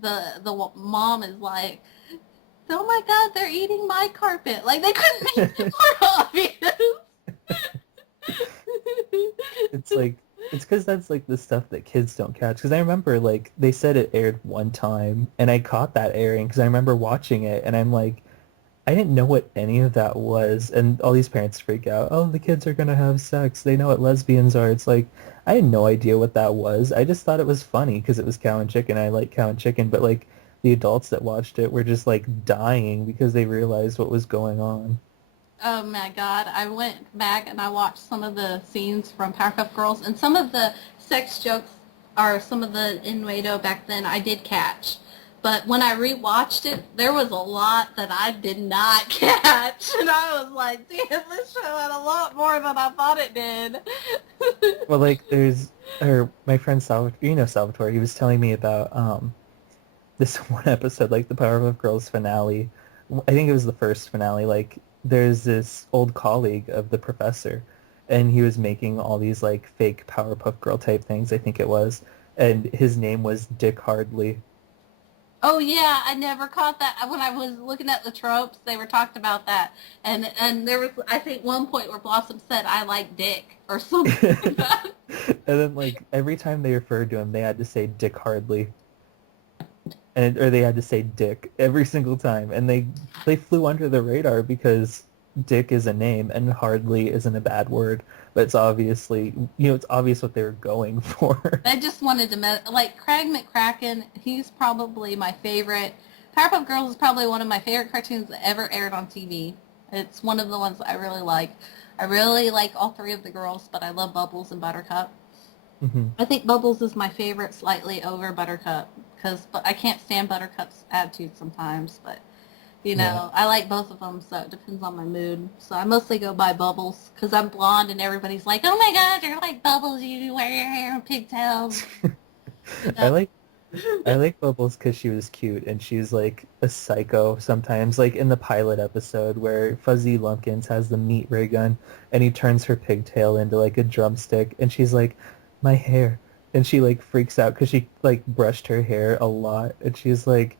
the mom is like Oh my god, they're eating my carpet. Like, they couldn't make it more obvious. It's like, it's because that's like the stuff that kids don't catch. Because I remember like they said it aired one time, and I caught that airing because I remember watching it, and I'm like, I didn't know what any of that was, and all these parents freak out. Oh, the kids are gonna have sex. They know what lesbians are. It's like I had no idea what that was. I just thought it was funny because it was cow and chicken. I like cow and chicken, but like the adults that watched it were just like dying because they realized what was going on. Oh my god, I went back and I watched some of the scenes from Powerpuff Girls, and some of the sex jokes or some of the innuendo back then I did catch. But when I rewatched it, there was a lot that I did not catch. And I was like, damn, this show had a lot more than I thought it did. Well, like there's, or my friend Salvatore, Salvatore, he was telling me about this one episode, like the Powerpuff Girls finale. I think it was the first finale. Like there's this old colleague of the professor, and he was making all these like fake Powerpuff Girl type things. I think it was, and his name was Dick Hardley. Oh yeah, I never caught that. When I was looking at the tropes, they were talking about that. And there was, I think, one point where Blossom said, I like dick, or something like that. And then like every time they referred to him, they had to say Dick Hardley, and or they had to say Dick every single time, and they flew under the radar because Dick is a name and Hardly isn't a bad word, but it's obviously it's obvious what they were going for. I just wanted to, like, Craig McCracken, he's probably my favorite. Powerpuff Girls is probably one of my favorite cartoons that ever aired on TV. It's one of the ones I really like. I really like all three of the girls, but I love Bubbles and Buttercup. Hmm. I think Bubbles is my favorite slightly over Buttercup, because I can't stand Buttercup's attitude sometimes, but, Yeah. I like both of them, so it depends on my mood. So I mostly go by Bubbles, because I'm blonde and everybody's like, oh my god, you're like Bubbles, you wear your hair in pigtails. I like I like Bubbles because she was cute and she's like a psycho sometimes. Like in the pilot episode where Fuzzy Lumpkins has the meat ray gun and he turns her pigtail into like a drumstick and she's like, my hair. And she like freaks out because she like brushed her hair a lot and she's like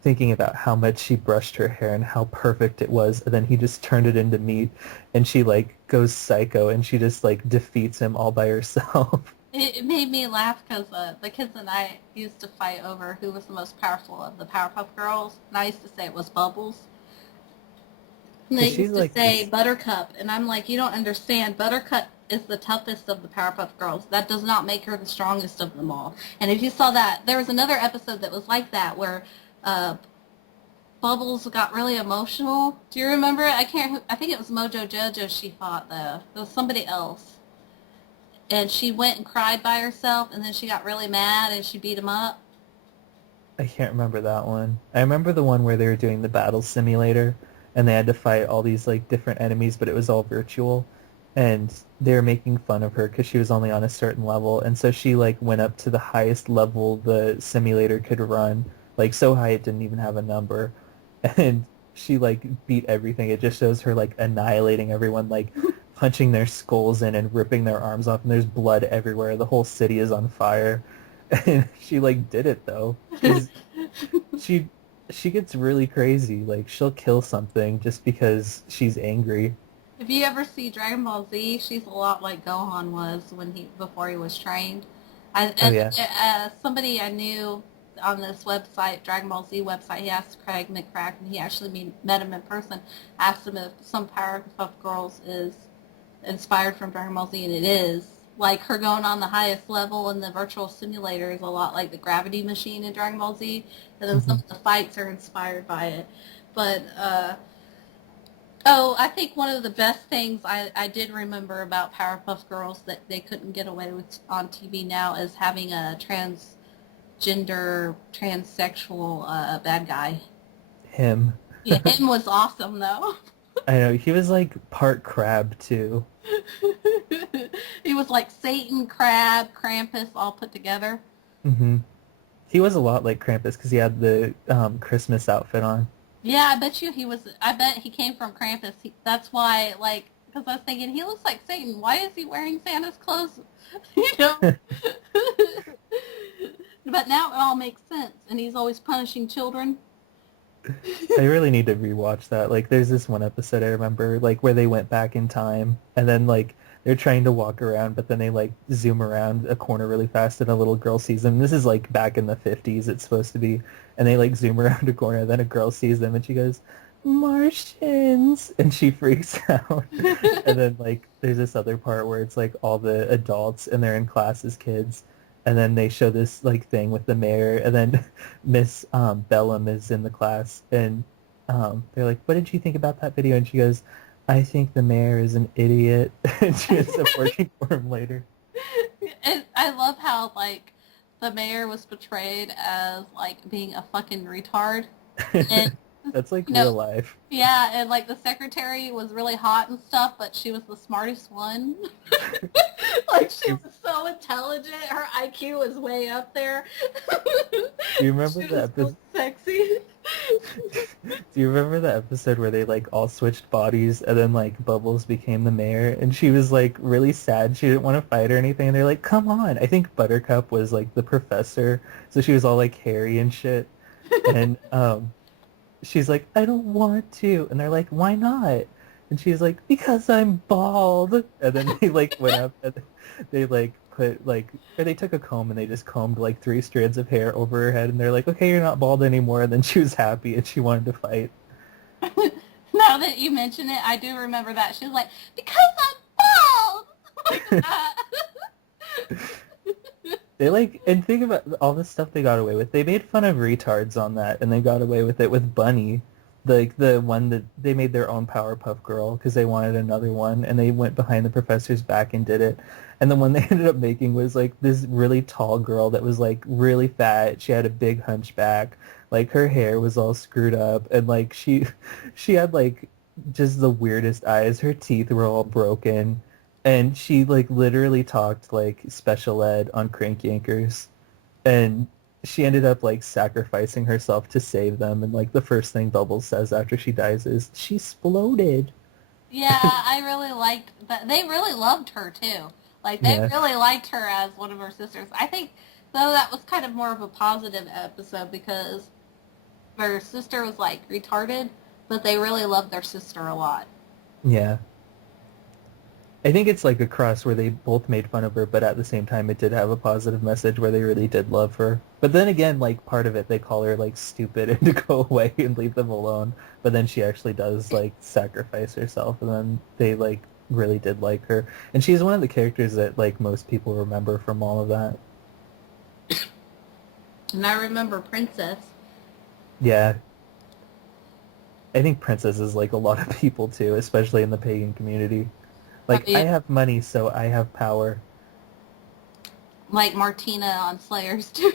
thinking about how much she brushed her hair and how perfect it was. And then he just turned it into meat and she like goes psycho and she just like defeats him all by herself. It made me laugh because the kids and I used to fight over who was the most powerful of the Powerpuff Girls, and I used to say it was Bubbles. And they She's used to like say this. Buttercup, and I'm like, you don't understand. Buttercup is the toughest of the Powerpuff Girls. That does not make her the strongest of them all. And if you saw that, there was another episode that was like that where Bubbles got really emotional. Do you remember it? I think it was Mojo Jojo she fought, though. It was somebody else. And she went and cried by herself, and then she got really mad, and she beat him up. I can't remember that one. I remember the one where they were doing the battle simulator and they had to fight all these like different enemies, but it was all virtual. And they were making fun of her because she was only on a certain level. And so she like went up to the highest level the simulator could run, like so high it didn't even have a number. And she like beat everything. It just shows her like annihilating everyone, like punching their skulls in and ripping their arms off, and there's blood everywhere. The whole city is on fire. And she like did it though. She she gets really crazy. Like she'll kill something just because she's angry. If you ever see Dragon Ball Z, she's a lot like Gohan was before he was trained. Oh yeah. Somebody I knew on this website, Dragon Ball Z website, he asked Craig McCracken, he actually met him in person, asked him if some Powerpuff Girls is inspired from Dragon Ball Z, and it is. Like, her going on the highest level in the virtual simulator is a lot like the gravity machine in Dragon Ball Z, and then some Hmm. of the fights are inspired by it. But, oh, I think one of the best things I did remember about Powerpuff Girls that they couldn't get away with on TV now is having a transgender, transsexual bad guy. Him. Yeah, him was awesome, though. I know, he was like part crab too. He was like Satan, Crab, Krampus all put together. Hmm. He was a lot like Krampus because he had the Christmas outfit on. Yeah, I bet he came from Krampus. That's why, like, because I was thinking, he looks like Satan. Why is he wearing Santa's clothes? you know? But now it all makes sense, and he's always punishing children. I really need to rewatch that. Like, there's this one episode I remember, like, where they went back in time, and then, like, they're trying to walk around, but then they, like, zoom around a corner really fast, and a little girl sees them. This is, like, back in the 50s, it's supposed to be. And they, like, zoom around a corner, and then a girl sees them, and she goes, Martians! And she freaks out. And then, like, there's this other part where it's, like, all the adults, and they're in class as kids, and then they show this like thing with the mayor, and then Miss Bellum is in the class, and they're like, "What did you think about that video?" And she goes, "I think the mayor is an idiot," and she ends up working for him later. And I love how, like, the mayor was portrayed as, like, being a fucking retard. And, That's like you know, real life. yeah, and, like, the secretary was really hot and stuff, but she was the smartest one. Like, she was so intelligent. Her IQ was way up there. Do you remember She the was so episode? sexy. Do you remember the episode where they like all switched bodies, and then like Bubbles became the mayor, and she was like really sad. She didn't want to fight or anything, and they're like, "Come on!" I think Buttercup was like the professor, so she was all like hairy and shit, and she's like, "I don't want to," and they're like, "Why not?" And she's like, "Because I'm bald." And then they like went up and they like put like, or they took a comb and they just combed like 3 strands of hair over her head, and they're like, "Okay, you're not bald anymore." And then she was happy and she wanted to fight. Now that you mention it, I do remember that. She was like, "Because I'm bald!" Like that. They like, and think about all the stuff they got away with. They made fun of retards on that, and they got away with it with Bunny, the one that they made their own Powerpuff Girl because they wanted another one, and they went behind the professor's back and did it. And the one they ended up making was like this really tall girl that was like really fat. She had a big hunchback, like her hair was all screwed up, and like she had like just the weirdest eyes. Her teeth were all broken, and she like literally talked like special ed on Crank Yankers, and she ended up like sacrificing herself to save them, and like the first thing Bubbles says after she dies is she exploded. Yeah, I really liked that. They really loved her too. Like, they Yeah, really liked her as one of her sisters. I think, though, that was kind of more of a positive episode because her sister was like retarded, but they really loved their sister a lot. yeah. I think it's like a cross where they both made fun of her, but at the same time it did have a positive message where they really did love her. But then again, like part of it, they call her like stupid and to go away and leave them alone. But then she actually does like sacrifice herself, and then they like really did like her. And she's one of the characters that like most people remember from all of that. And I remember Princess. Yeah, I think Princess is like a lot of people too, especially in the pagan community. I Like, I mean, have money, so I have power. like Martina on Slayers too.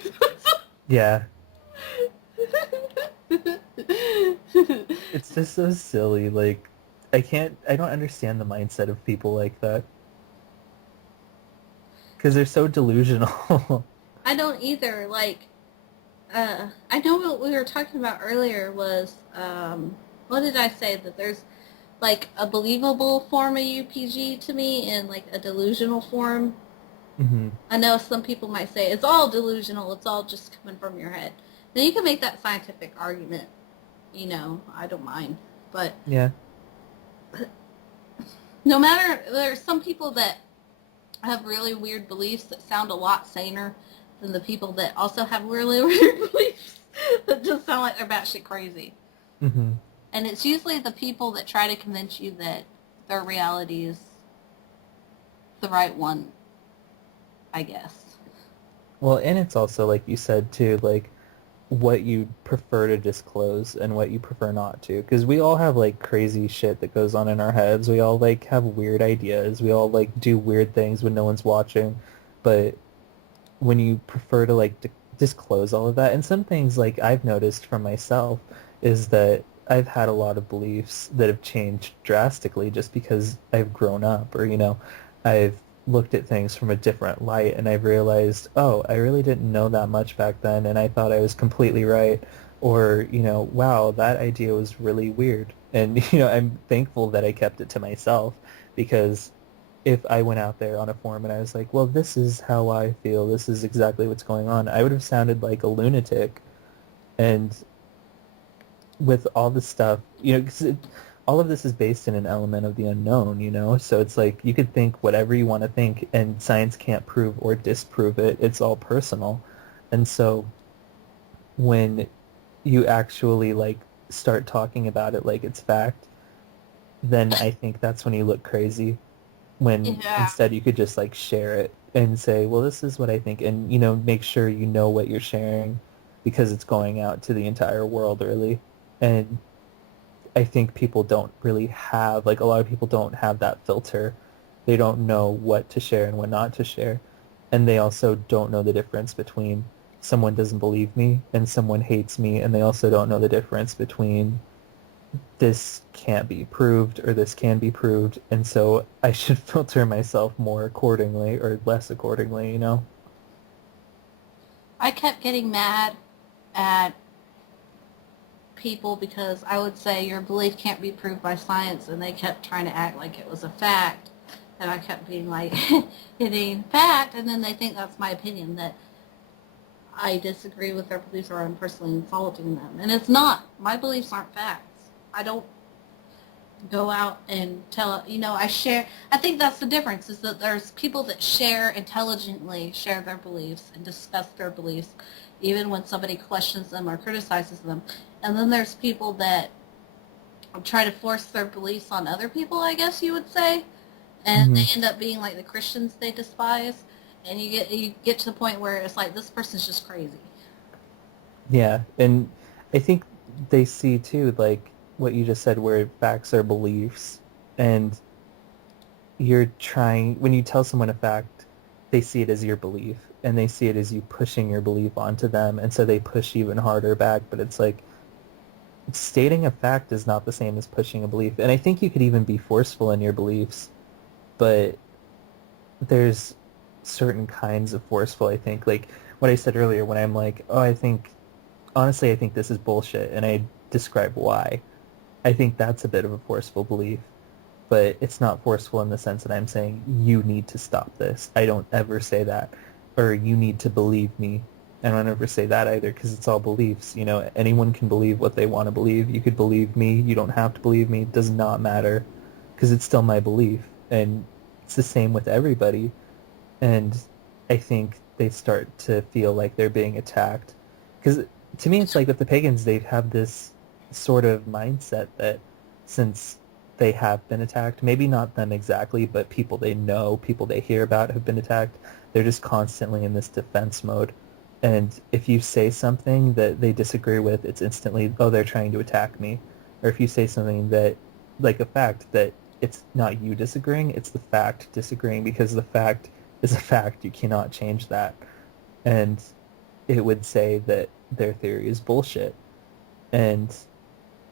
Yeah, it's just so silly. Like, I don't understand the mindset of people like that. Because they're so delusional. I don't either. Like, I know what we were talking about earlier was, what did I say? That there's like a believable form of UPG to me and like a delusional form. Hmm. I know some people might say it's all delusional, it's all just coming from your head. Now you can make that scientific argument, I don't mind. But Yeah. no matter, there's some people that have really weird beliefs that sound a lot saner than the people that also have really weird beliefs that just sound like they're batshit crazy. Hmm. And it's usually the people that try to convince you that their reality is the right one, I guess. Well, and it's also, like you said, too, like, what you prefer to disclose and what you prefer not to. Because we all have, like, crazy shit that goes on in our heads. We all, like, have weird ideas. We all, like, do weird things when no one's watching. But when you prefer to like disclose all of that, and some things like I've noticed for myself is that I've had a lot of beliefs that have changed drastically just because I've grown up, or I've looked at things from a different light, and I've realized, oh, I really didn't know that much back then, and I thought I was completely right. Or wow, that idea was really weird, and I'm thankful that I kept it to myself, because if I went out there on a forum and I was like, well, this is how I feel, this is exactly what's going on, I would have sounded like a lunatic. And with all the stuff, 'cause all of this is based in an element of the unknown, so it's like you could think whatever you want to think, and science can't prove or disprove it. It's all personal. And so when you actually like start talking about it like it's fact, then I think that's when you look crazy. When Yeah. instead you could just like share it and say, well, this is what I think, and make sure you know what you're sharing because it's going out to the entire world, really. And I think people don't really have, like, a lot of people don't have that filter. They don't know what to share and what not to share. And they also don't know the difference between someone doesn't believe me and someone hates me, and they also don't know the difference between this can't be proved or this can be proved, and so I should filter myself more accordingly or less accordingly. I kept getting mad at people because I would say your belief can't be proved by science, and they kept trying to act like it was a fact. And I kept being like, it ain't fact, and then they think that's my opinion, that I disagree with their beliefs or I'm personally insulting them. And it's not. My beliefs aren't facts. I don't go out and tell, I share. I think that's the difference, is that there's people that share their beliefs and discuss their beliefs even when somebody questions them or criticizes them. And then there's people that try to force their beliefs on other people, I guess you would say, and they end up being like the Christians they despise. And you get to the point where it's like, this person's just crazy. Yeah, and I think they see too, like what you just said, where facts are beliefs, and when you tell someone a fact, they see it as your belief, and they see it as you pushing your belief onto them, and so they push even harder back. But it's like, stating a fact is not the same as pushing a belief. And I think you could even be forceful in your beliefs, but there's certain kinds of forceful, I think. Like what I said earlier, when I'm like, oh, honestly, I think this is bullshit, and I describe why. I think that's a bit of a forceful belief, but it's not forceful in the sense that I'm saying, you need to stop this. I don't ever say that. Or you need to believe me. I don't ever say that either, because it's all beliefs. Anyone can believe what they want to believe. You could believe me. You don't have to believe me. It does not matter, because it's still my belief. And it's the same with everybody. And I think they start to feel like they're being attacked. Because to me, it's like with the pagans, they have this sort of mindset that since they have been attacked, maybe not them exactly, but people they know, people they hear about have been attacked, they're just constantly in this defense mode. And if you say something that they disagree with, it's instantly, oh, they're trying to attack me. Or if you say something that, like a fact, that it's not you disagreeing, it's the fact disagreeing, because the fact is a fact. You cannot change that. And it would say that their theory is bullshit. And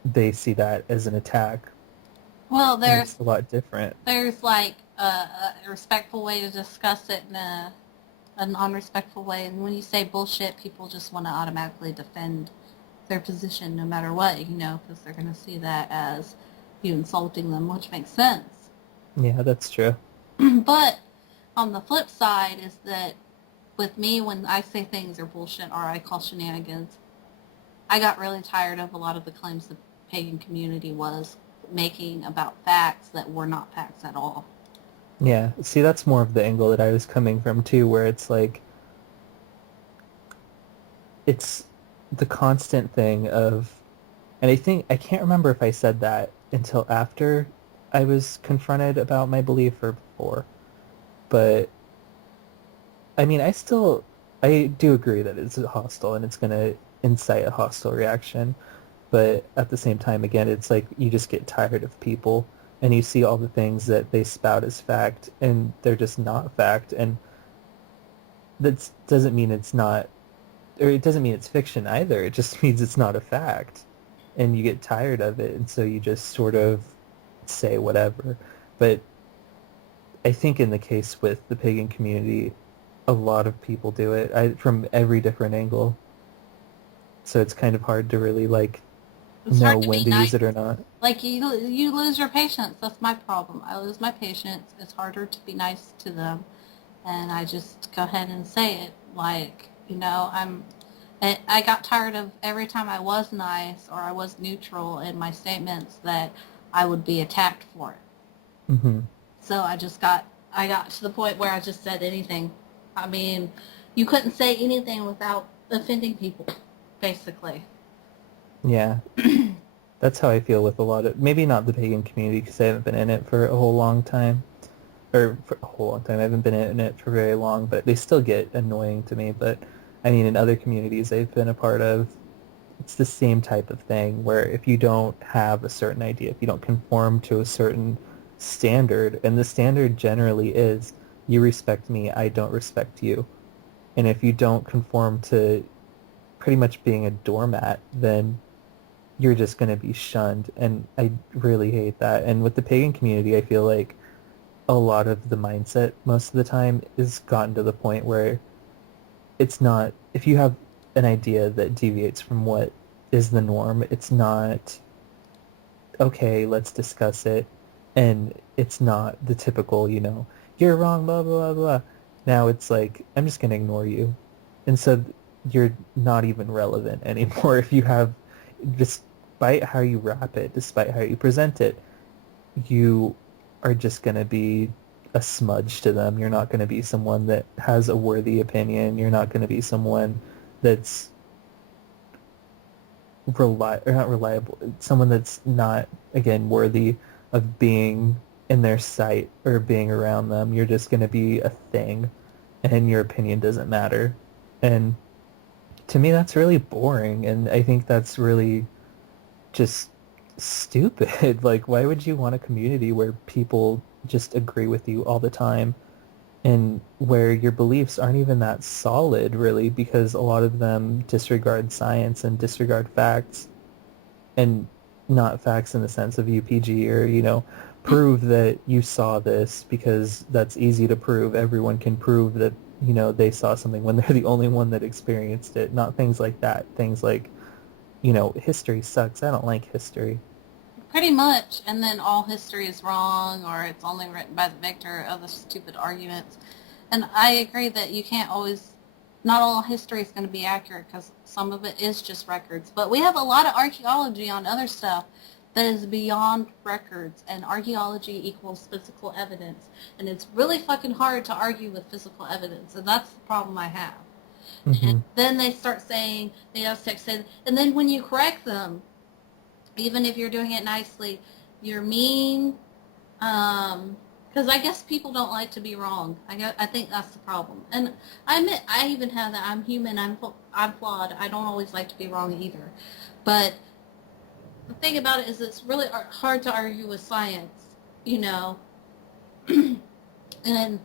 they see that as an attack. Well, And it's a lot different. there's like a respectful way to discuss it and a non-respectful way. And when you say bullshit, people just want to automatically defend their position no matter what, because they're going to see that as you insulting them, which makes sense. Yeah, that's true. But on the flip side is that with me, when I say things are bullshit or I call shenanigans, I got really tired of a lot of the claims the pagan community was making about facts that were not facts at all. Yeah, see, that's more of the angle that I was coming from too, where it's like, it's the constant thing of, and I can't remember if I said that until after I was confronted about my belief or before, but I mean, I do agree that it's hostile and it's going to incite a hostile reaction. But at the same time, again, it's like you just get tired of people and you see all the things that they spout as fact and they're just not fact. And that doesn't mean it's not, or it doesn't mean it's fiction either. It just means it's not a fact. And you get tired of it. And so you just sort of say whatever. But I think in the case with the pagan community, a lot of people do it from every different angle. So it's kind of hard to really like It's know hard to when be to nice. use it or not. Like, you lose your patience. That's my problem. I lose my patience. It's harder to be nice to them. And I just go ahead and say it. Like, I got tired of every time I was nice or I was neutral in my statements that I would be attacked for it. Mm-hmm. So I got to the point where I just said anything. I mean, you couldn't say anything without offending people, basically. Yeah. That's how I feel with a lot of, maybe not the pagan community because I haven't been in it for a whole long time. Or for a whole long time. I haven't been in it for very long, but they still get annoying to me. But I mean, in other communities I've been a part of, it's the same type of thing where if you don't have a certain idea, if you don't conform to a certain standard, and the standard generally is you respect me, I don't respect you. And if you don't conform to pretty much being a doormat, then you're just going to be shunned. And I really hate that. And with the pagan community, I feel like a lot of the mindset most of the time is gotten to the point where it's not, if you have an idea that deviates from what is the norm, it's not, okay, let's discuss it. And it's not the typical, you're wrong, blah, blah, blah, blah. Now it's like, I'm just going to ignore you. And so you're not even relevant anymore if you have, despite how you wrap it, despite how you present it, you are just going to be a smudge to them. You're not going to be someone that has a worthy opinion. You're not going to be someone that's not reliable. Someone that's not, again, worthy of being in their sight or being around them. You're just going to be a thing, and your opinion doesn't matter. And to me, that's really boring, and I think that's really just stupid. Like, why would you want a community where people just agree with you all the time and where your beliefs aren't even that solid, really, because a lot of them disregard science and disregard facts, and not facts in the sense of UPG or, prove that you saw this because that's easy to prove. Everyone can prove that, they saw something when they're the only one that experienced it. Not things like that. Things like, history sucks. I don't like history. Pretty much, and then all history is wrong, or it's only written by the victor of the stupid arguments. And I agree that you can't always, not all history is going to be accurate because some of it is just records. But we have a lot of archaeology on other stuff that is beyond records, and archaeology equals physical evidence. And it's really fucking hard to argue with physical evidence, and that's the problem I have. Mm-hmm. And then they start saying, the Aztecs say, and then when you correct them, even if you're doing it nicely, you're mean. Because I guess people don't like to be wrong. I think that's the problem. And I admit, I even have that. I'm human. I'm flawed. I don't always like to be wrong either. But the thing about it is it's really hard to argue with science, And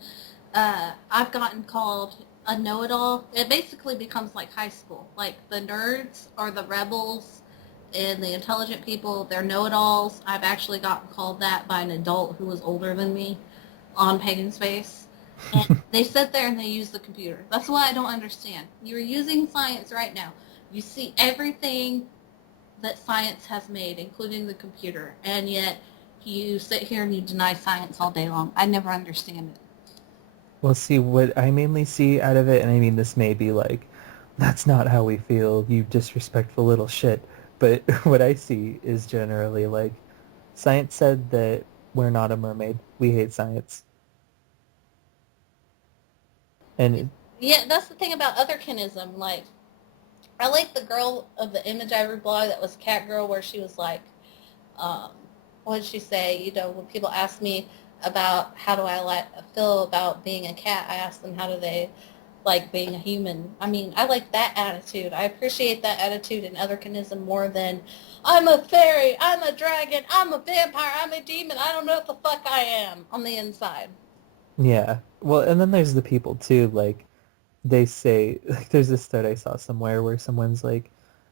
I've gotten called a know-it-all. It basically becomes like high school. Like the nerds or the rebels and the intelligent people, they're know-it-alls. I've actually gotten called that by an adult who was older than me on Pagan Space. And they sit there and they use the computer. That's what I don't understand. You're using science right now. You see everything that science has made, including the computer, and yet you sit here and you deny science all day long. I never understand it. Well, see, what I mainly see out of it, and I mean, this may be like, that's not how we feel, you disrespectful little shit, but what I see is generally like, science said that we're not a mermaid. We hate science. And Yeah, that's the thing about otherkinism. Like, I like the girl of the image I reblog that was Cat Girl, where she was like, um, what did she say? When people ask me about how do I feel about being a cat, I ask them how do they like being a human. I mean, I like that attitude. I appreciate that attitude in otherkinism more than I'm a fairy, I'm a dragon, I'm a vampire, I'm a demon, I don't know what the fuck I am on the inside. yeah, well, and then there's the people too, like, they say, like, there's this thread I saw somewhere where someone's like,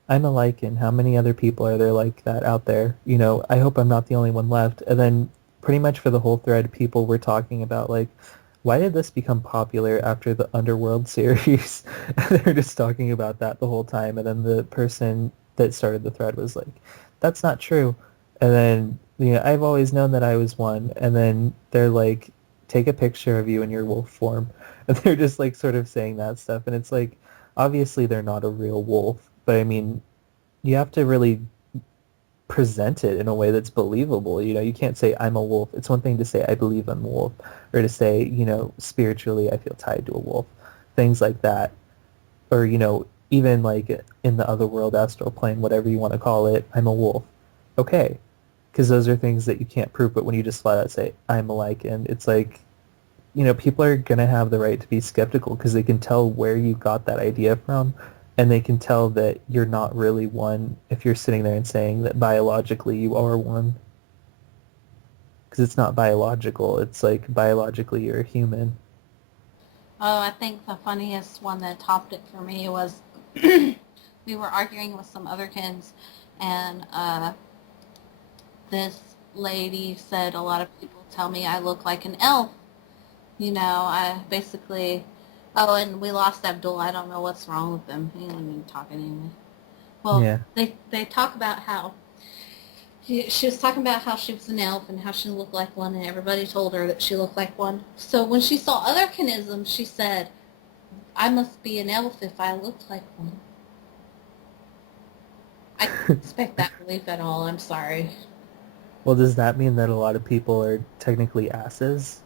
I'm a lichen. How many other people are there like that out there? I hope I'm not the only one left. And then pretty much for the whole thread, people were talking about, like, why did this become popular after the Underworld series? They're just talking about that the whole time. And then the person that started the thread was like, that's not true. And then, I've always known that I was one. And then they're like, take a picture of you in your wolf form. And they're just like sort of saying that stuff. And it's like, obviously they're not a real wolf, but I mean, you have to really present it in a way that's believable. You know, you can't say I'm a wolf. It's one thing to say I believe I'm a wolf, or to say, you know, spiritually I feel tied to a wolf, things like that, or you know, even like in the other world, astral plane, whatever you want to call it, I'm a wolf. Okay, because those are things that you can't prove. But when you just flat out say I'm a lichen, it's like, you know, people are going to have the right to be skeptical because they can tell where you got that idea from, and they can tell that you're not really one if you're sitting there and saying that biologically you are one. Because it's not biological. It's like biologically you're a human. Oh, I think the funniest one that topped it for me was we were arguing with some other kids, and this lady said a lot of people tell me I look like an elf. You know, I basically. Oh, and we lost Abdul. I don't know what's wrong with him. He ain't even talking anymore. Well, Yeah. they talk about how she was talking about how she was an elf and how she looked like one, and everybody told her that she looked like one. So when she saw other kinisms, she said, "I must be an elf if I looked like one." I didn't expect that belief at all. I'm sorry. Well, does that mean that a lot of people are technically asses?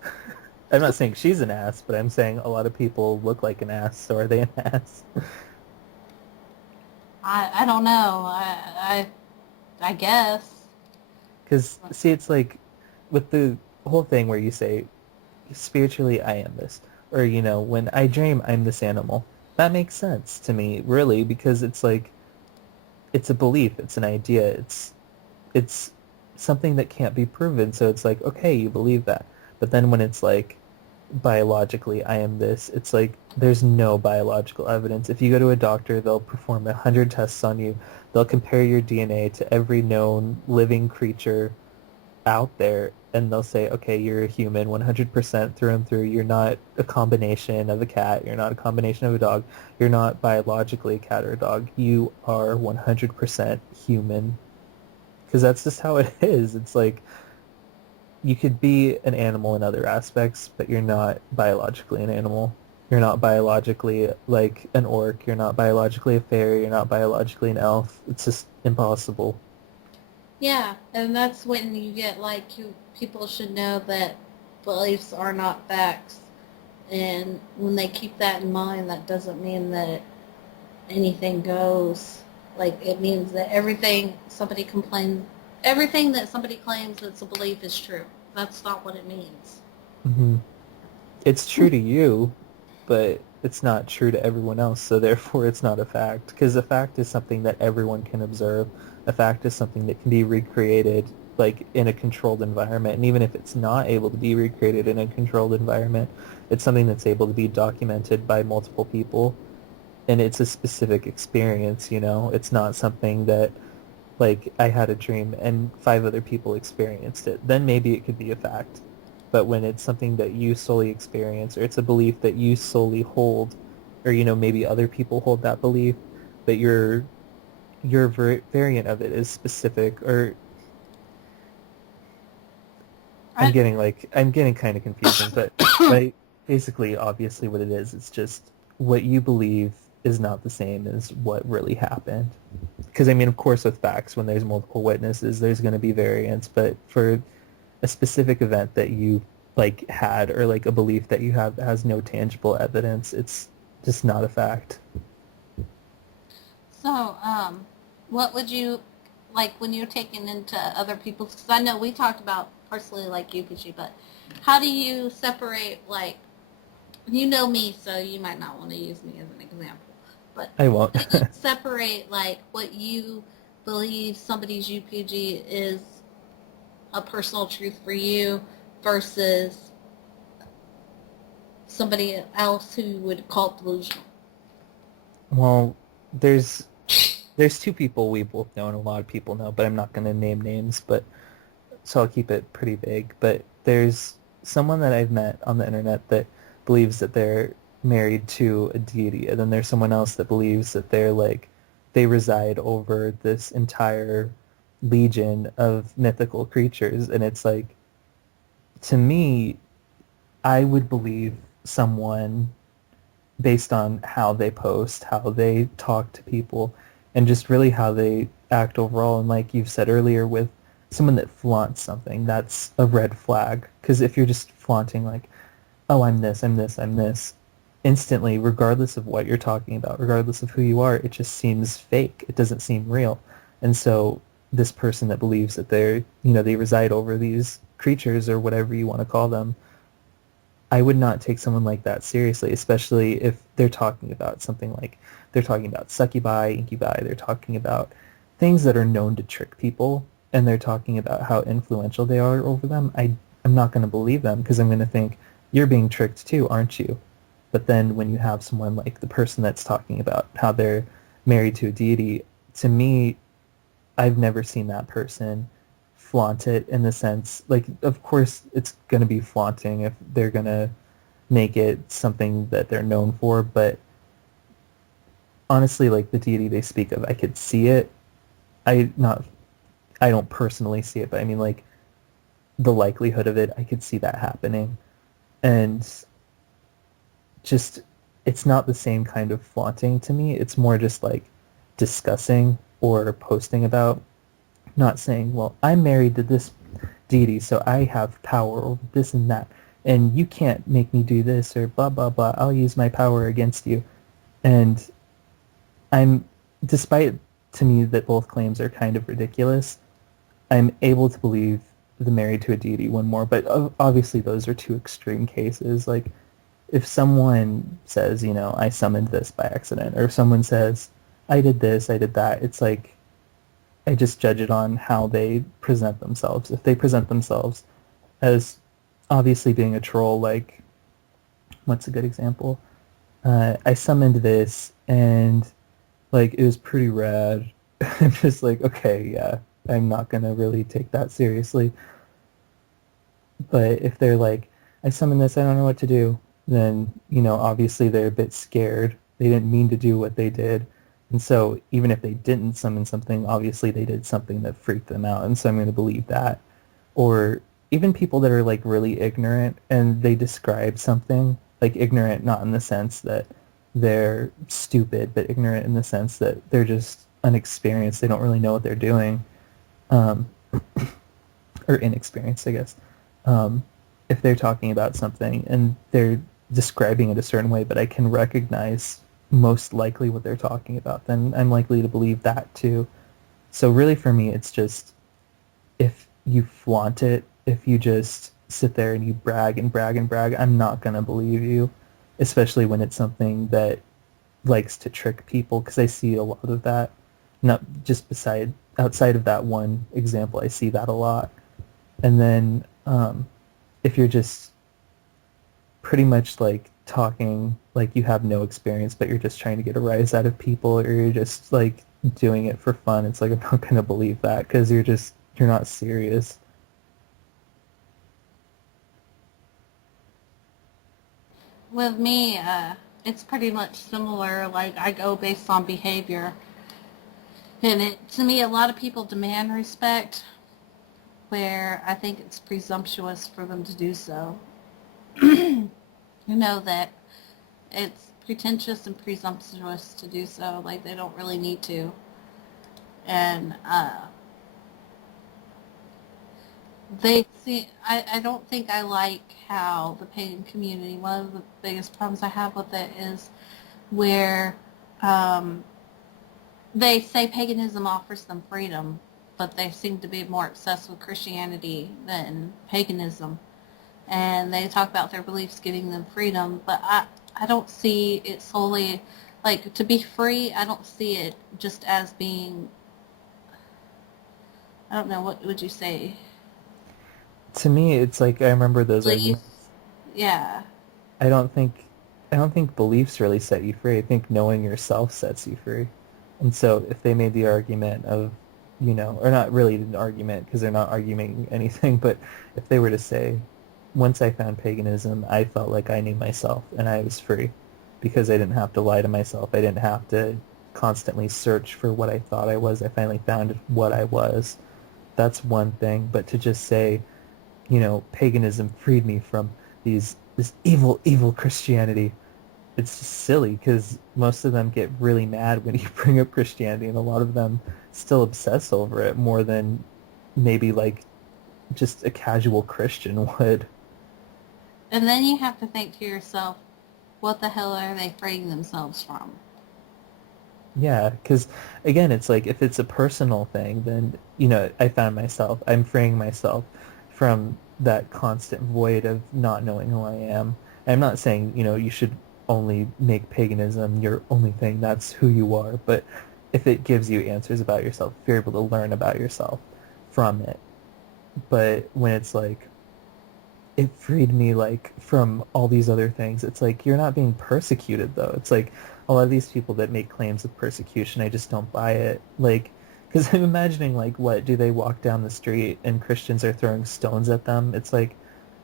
I'm not saying she's an ass, but I'm saying a lot of people look like an ass, so are they an ass? I don't know. I guess. Because, see, it's like with the whole thing where you say, spiritually, I am this. Or, you know, when I dream, I'm this animal. That makes sense to me, really, because it's like, it's a belief, it's an idea, it's something that can't be proven. So it's like, okay, you believe that. But then when it's like, biologically, I am this, it's like, there's no biological evidence. If you go to a doctor, they'll perform 100 tests on you. They'll compare your DNA to every known living creature out there, and they'll say, okay, you're a human 100% through and through. You're not a combination of a cat. You're not a combination of a dog. You're not biologically a cat or a dog. You are 100% human. Because that's just how it is. It's like, you could be an animal in other aspects, but you're not biologically an animal. You're not biologically like an orc. You're not biologically a fairy. You're not biologically an elf. It's just impossible. Yeah, and that's when you get people should know that beliefs are not facts. And when they keep that in mind, that doesn't mean that anything goes. Like, it means that everything that somebody claims that's a belief is true. That's not what it means. Hmm. It's true to you, but it's not true to everyone else, so therefore it's not a fact. Because a fact is something that everyone can observe. A fact is something that can be recreated, like, in a controlled environment. And even if it's not able to be recreated in a controlled environment, it's something that's able to be documented by multiple people. And it's a specific experience, you know? It's not something that, like, I had a dream and 5 other people experienced it. Then maybe it could be a fact. But when it's something that you solely experience, or it's a belief that you solely hold, or, you know, maybe other people hold that belief, but your variant of it is specific, or I, I'm getting kind of confusing, but basically, obviously, what it is, it's just what you believe is not the same as what really happened. Because I mean, of course, with facts, when there's multiple witnesses, there's going to be variance, but for a specific event that you like had, or like a belief that you have that has no tangible evidence, it's just not a fact. so, what would you, like, when you're taking into other people's, because I know we talked about personally, like, UPG, but how do you separate, like, you know me, so you might not want to use me as an example. But I won't. how do you separate like what you believe somebody's UPG is a personal truth for you versus somebody else who would call it delusional? Well, there's 2 people we both know and a lot of people know, but I'm not going to name names, but so I'll keep it pretty vague. But there's someone that I've met on the internet that believes that they're married to a deity, and then there's someone else that believes that they're like, they reside over this entire legion of mythical creatures. And it's like, to me, I would believe someone based on how they post, how they talk to people, and just really how they act overall. And like you've said earlier, with someone that flaunts something, that's a red flag. Because if you're just flaunting like, oh, I'm this, I'm this, I'm this, instantly, regardless of what you're talking about, regardless of who you are, it just seems fake. It doesn't seem real. And so this person that believes that they reside over these creatures or whatever you want to call them, I would not take someone like that seriously, especially if they're talking about something like they're talking about succubi, incubi, they're talking about things that are known to trick people, and they're talking about how influential they are over them. I'm not going to believe them because I'm going to think, you're being tricked too, aren't you? But then when you have someone like the person that's talking about how they're married to a deity, to me, I've never seen that person flaunt it in the sense, like, of course it's going to be flaunting if they're going to make it something that they're known for, but honestly, like the deity they speak of, I could see it. I don't personally see it, but I mean, like, the likelihood of it, I could see that happening. And just, it's not the same kind of flaunting to me. It's more just like discussing or posting about, not saying, well, I'm married to this deity, so I have power over this and that, and you can't make me do this, or blah, blah, blah. I'll use my power against you. And I'm, despite to me that both claims are kind of ridiculous, I'm able to believe the married to a deity one more. But obviously those are two extreme cases. Like, if someone says, I summoned this by accident, or if someone says, I did this, I did that, it's like, I just judge it on how they present themselves. If they present themselves as obviously being a troll, like, what's a good example? I summoned this and like it was pretty rad. I'm just like, okay, yeah, I'm not gonna really take that seriously. But if they're like, I summoned this, I don't know what to do, then, obviously they're a bit scared. They didn't mean to do what they did. And so even if they didn't summon something, obviously they did something that freaked them out. And so I'm going to believe that. Or even people that are like really ignorant and they describe something, like ignorant not in the sense that they're stupid, but ignorant in the sense that they're just unexperienced. They don't really know what they're doing. Um, or inexperienced, I guess. Um, if they're talking about something and they're describing it a certain way, but I can recognize most likely what they're talking about, then I'm likely to believe that too. So really for me, it's just, if you flaunt it, if you just sit there and you brag and brag and brag, I'm not going to believe you, especially when it's something that likes to trick people, because I see a lot of that. Not just outside of that one example, I see that a lot. And then if you're just pretty much like talking like you have no experience, but you're just trying to get a rise out of people, or you're just like doing it for fun, it's like, I'm not going to believe that, because you're not serious. With me, it's pretty much similar. Like, I go based on behavior. And to me, a lot of people demand respect, where I think it's presumptuous for them to do so. That it's pretentious and presumptuous to do so. Like, they don't really need to. And I don't think I like how the pagan community, one of the biggest problems I have with it is where they say paganism offers them freedom, but they seem to be more obsessed with Christianity than paganism. And they talk about their beliefs giving them freedom, but I don't see it solely, like, to be free, I don't see it just as being, I don't know, what would you say? To me, it's like, I remember those Beliefs? arguments. Yeah. I don't think I don't think beliefs really set you free. I think knowing yourself sets you free. And so if they made the argument of, or not really an argument because they're not arguing anything, but if they were to say, once I found paganism, I felt like I knew myself and I was free because I didn't have to lie to myself. I didn't have to constantly search for what I thought I was. I finally found what I was. That's one thing. But to just say, paganism freed me from this evil, evil Christianity. it's just silly because most of them get really mad when you bring up Christianity, and a lot of them still obsess over it more than maybe like just a casual Christian would. And then you have to think to yourself, what the hell are they freeing themselves from? Yeah, because again, it's like if it's a personal thing, then I'm freeing myself from that constant void of not knowing who I am. And I'm not saying you should only make paganism your only thing. That's who you are. But if it gives you answers about yourself, if you're able to learn about yourself from it. But when it's like it freed me like from all these other things. It's like you're not being persecuted though. It's like a lot of these people that make claims of persecution, I just don't buy it. Like, because I'm imagining like, what do they walk down the street and Christians are throwing stones at them? It's like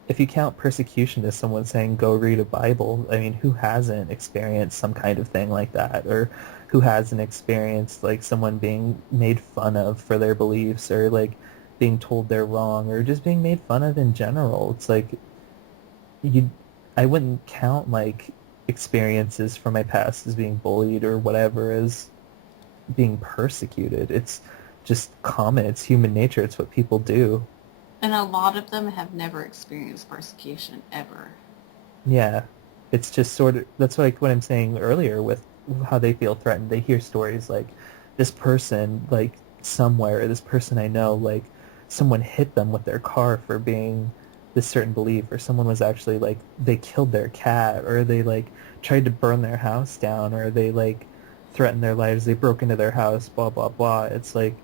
if you count persecution as someone saying go read a Bible, I mean, who hasn't experienced some kind of thing like that, or who hasn't experienced like someone being made fun of for their beliefs, or like being told they're wrong, or just being made fun of in general? It's like you, I wouldn't count like experiences from my past as being bullied or whatever as being persecuted. It's just common. It's human nature. It's what people do. And a lot of them have never experienced persecution ever. Yeah, it's just sort of that's like what I'm saying earlier with how they feel threatened. They hear stories like this person, like somewhere, this person I know, like someone hit them with their car for being this certain belief, or someone was actually like they killed their cat, or they like tried to burn their house down, or they like threatened their lives. They broke into their house, blah blah blah. It's like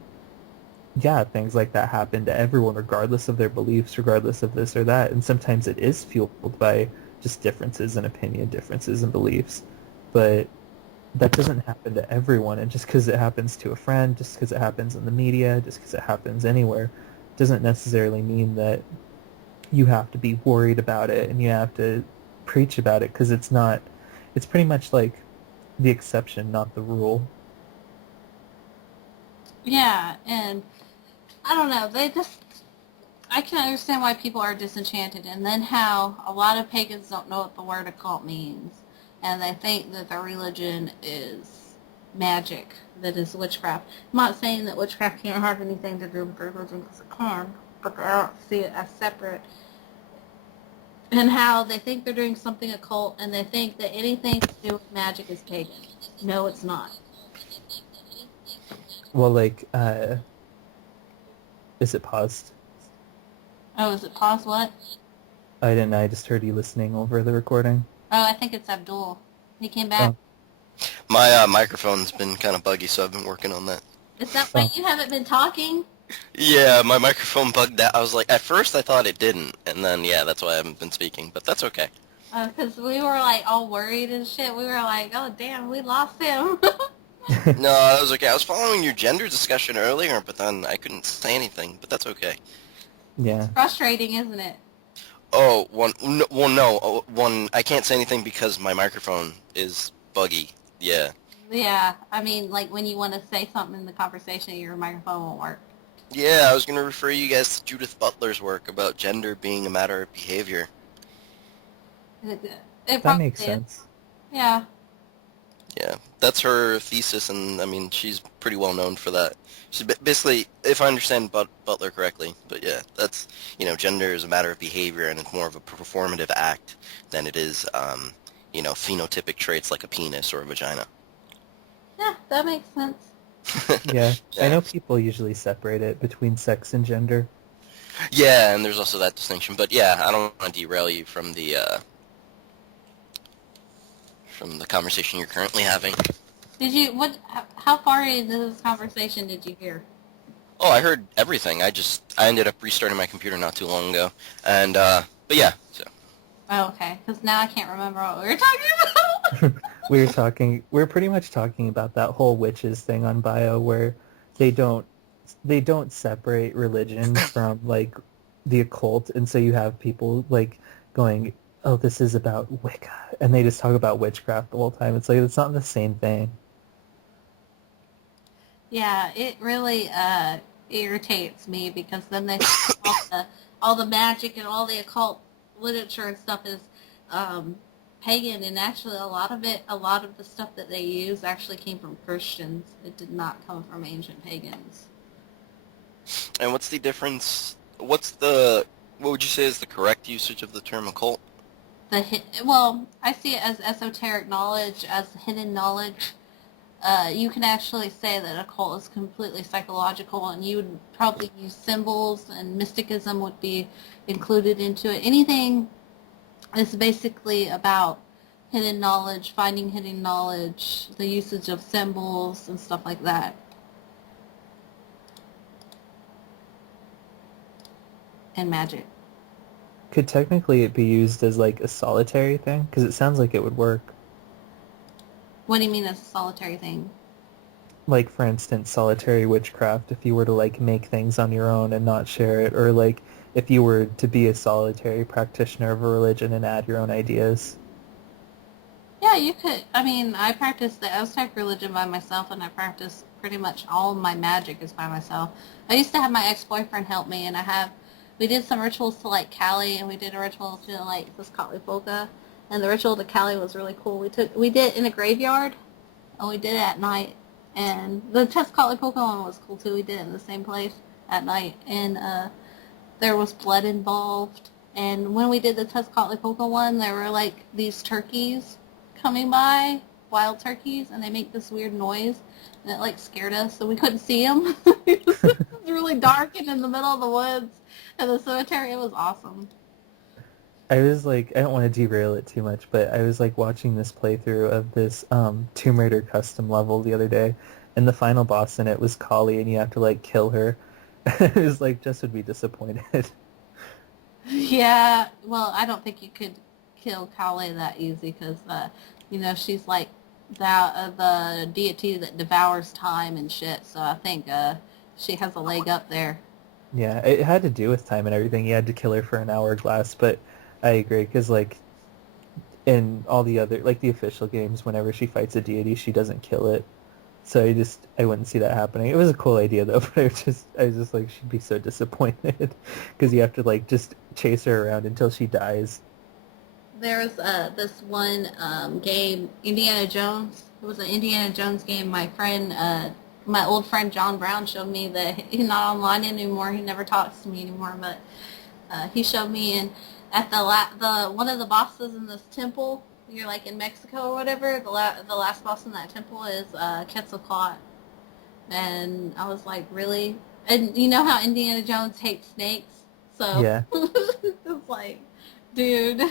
yeah, things like that happen to everyone, regardless of their beliefs, regardless of this or that. And sometimes it is fueled by just differences in opinion, differences in beliefs. But that doesn't happen to everyone. And just because it happens to a friend, just because it happens in the media, just because it happens anywhere, doesn't necessarily mean that you have to be worried about it and you have to preach about it, because it's pretty much like the exception, not the rule. Yeah, and I don't know, I can understand why people are disenchanted, and then how a lot of pagans don't know what the word occult means, and they think that their religion is magic, that is witchcraft. I'm not saying that witchcraft can't have anything to do with religion, because it can, but I don't see it as separate. And how they think they're doing something occult, and they think that anything to do with magic is pagan. No, it's not. Well, like, is it paused? Oh, is it pause what? I didn't. I just heard you listening over the recording. Oh, I think it's Abdul. He came back. Oh, My microphone's been kind of buggy, so I've been working on that. Is that why oh, you haven't been talking? Yeah, my microphone bugged out. I was like, at first I thought it didn't, and then yeah, that's why I haven't been speaking. But that's okay. Because we were like all worried and shit. We were like, oh damn, we lost him. No, that was okay. I was following your gender discussion earlier, but then I couldn't say anything. But that's okay. yeah. Frustrating, isn't it? Oh, one. I can't say anything because my microphone is buggy. Yeah. Yeah, I mean, like when you want to say something in the conversation, your microphone won't work. Yeah, I was gonna refer you guys to Judith Butler's work about gender being a matter of behavior. It That probably makes is. sense. Yeah. Yeah, that's her thesis, and I mean, she's pretty well known for that. She's basically, if I understand Butler correctly, but yeah, that's, gender is a matter of behavior, and it's more of a performative act than it is, phenotypic traits like a penis or a vagina. Yeah, that makes sense. Yeah. I Yeah. know people usually separate it between sex and gender. Yeah, and there's also that distinction, but yeah, I don't want to derail you from the conversation you're currently having. How far into this conversation did you hear? Oh, I heard everything. I ended up restarting my computer not too long ago, and but yeah, so. Oh, okay. Because now I can't remember what we were talking about. We were pretty much talking about that whole witches thing on Bio, where they don't they don't separate religion from like the occult, and so you have people like going, oh, this is about Wicca, and they just talk about witchcraft the whole time. It's like it's not the same thing. Yeah, it really irritates me, because then they all the magic and all the occult literature and stuff is pagan, and actually a lot of the stuff that they use actually came from Christians. It did not come from ancient pagans. And what's the difference? What would you say is the correct usage of the term occult? Well, I see it as esoteric knowledge, as hidden knowledge. You can actually say that occult is completely psychological, and you would probably use symbols, and mysticism would be included into it. Anything is basically about hidden knowledge, finding hidden knowledge, the usage of symbols and stuff like that. And magic. Could technically it be used as like a solitary thing? Because it sounds like it would work. What do you mean as a solitary thing? Like, for instance, solitary witchcraft, if you were to like make things on your own and not share it, or like if you were to be a solitary practitioner of a religion and add your own ideas. Yeah, you could. I mean, I practice the Aztec religion by myself, and I practice pretty much all of my magic is by myself. I used to have my ex-boyfriend help me, and we did some rituals to like Cali, and we did a ritual to like Tezcatlipoca, and the ritual to Cali was really cool. We did it in a graveyard, and we did it at night, and the Tezcatlipoca one was cool too. We did it in the same place at night, and there was blood involved. And when we did the Tezcatlipoca one, there were like these turkeys coming by, wild turkeys, and they make this weird noise, and it like scared us, so we couldn't see them. It was really dark and in the middle of the woods, and the cemetery. It was awesome. I was like, I don't want to derail it too much, but I was like watching this playthrough of this Tomb Raider custom level the other day, and the final boss in it was Kali, and you have to like kill her. It was like, Jess would be disappointed. Yeah, well, I don't think you could kill Kali that easy because, she's like the deity that devours time and shit. So I think she has a leg up there. Yeah, it had to do with time and everything. You had to kill her for an hourglass, but I agree, because like in all the other, like the official games, whenever she fights a deity, she doesn't kill it. So I wouldn't see that happening. It was a cool idea though, but I was just like, she'd be so disappointed because you have to like just chase her around until she dies. There's this one game, Indiana Jones. It was an Indiana Jones game. My old friend John Brown showed me that he's not online anymore. He never talks to me anymore, but he showed me, and at the one of the bosses in this temple, you're like in Mexico or whatever, the last boss in that temple is Quetzalcoatl. And I was like, really? And you know how Indiana Jones hates snakes? So Yeah. it's like, dude.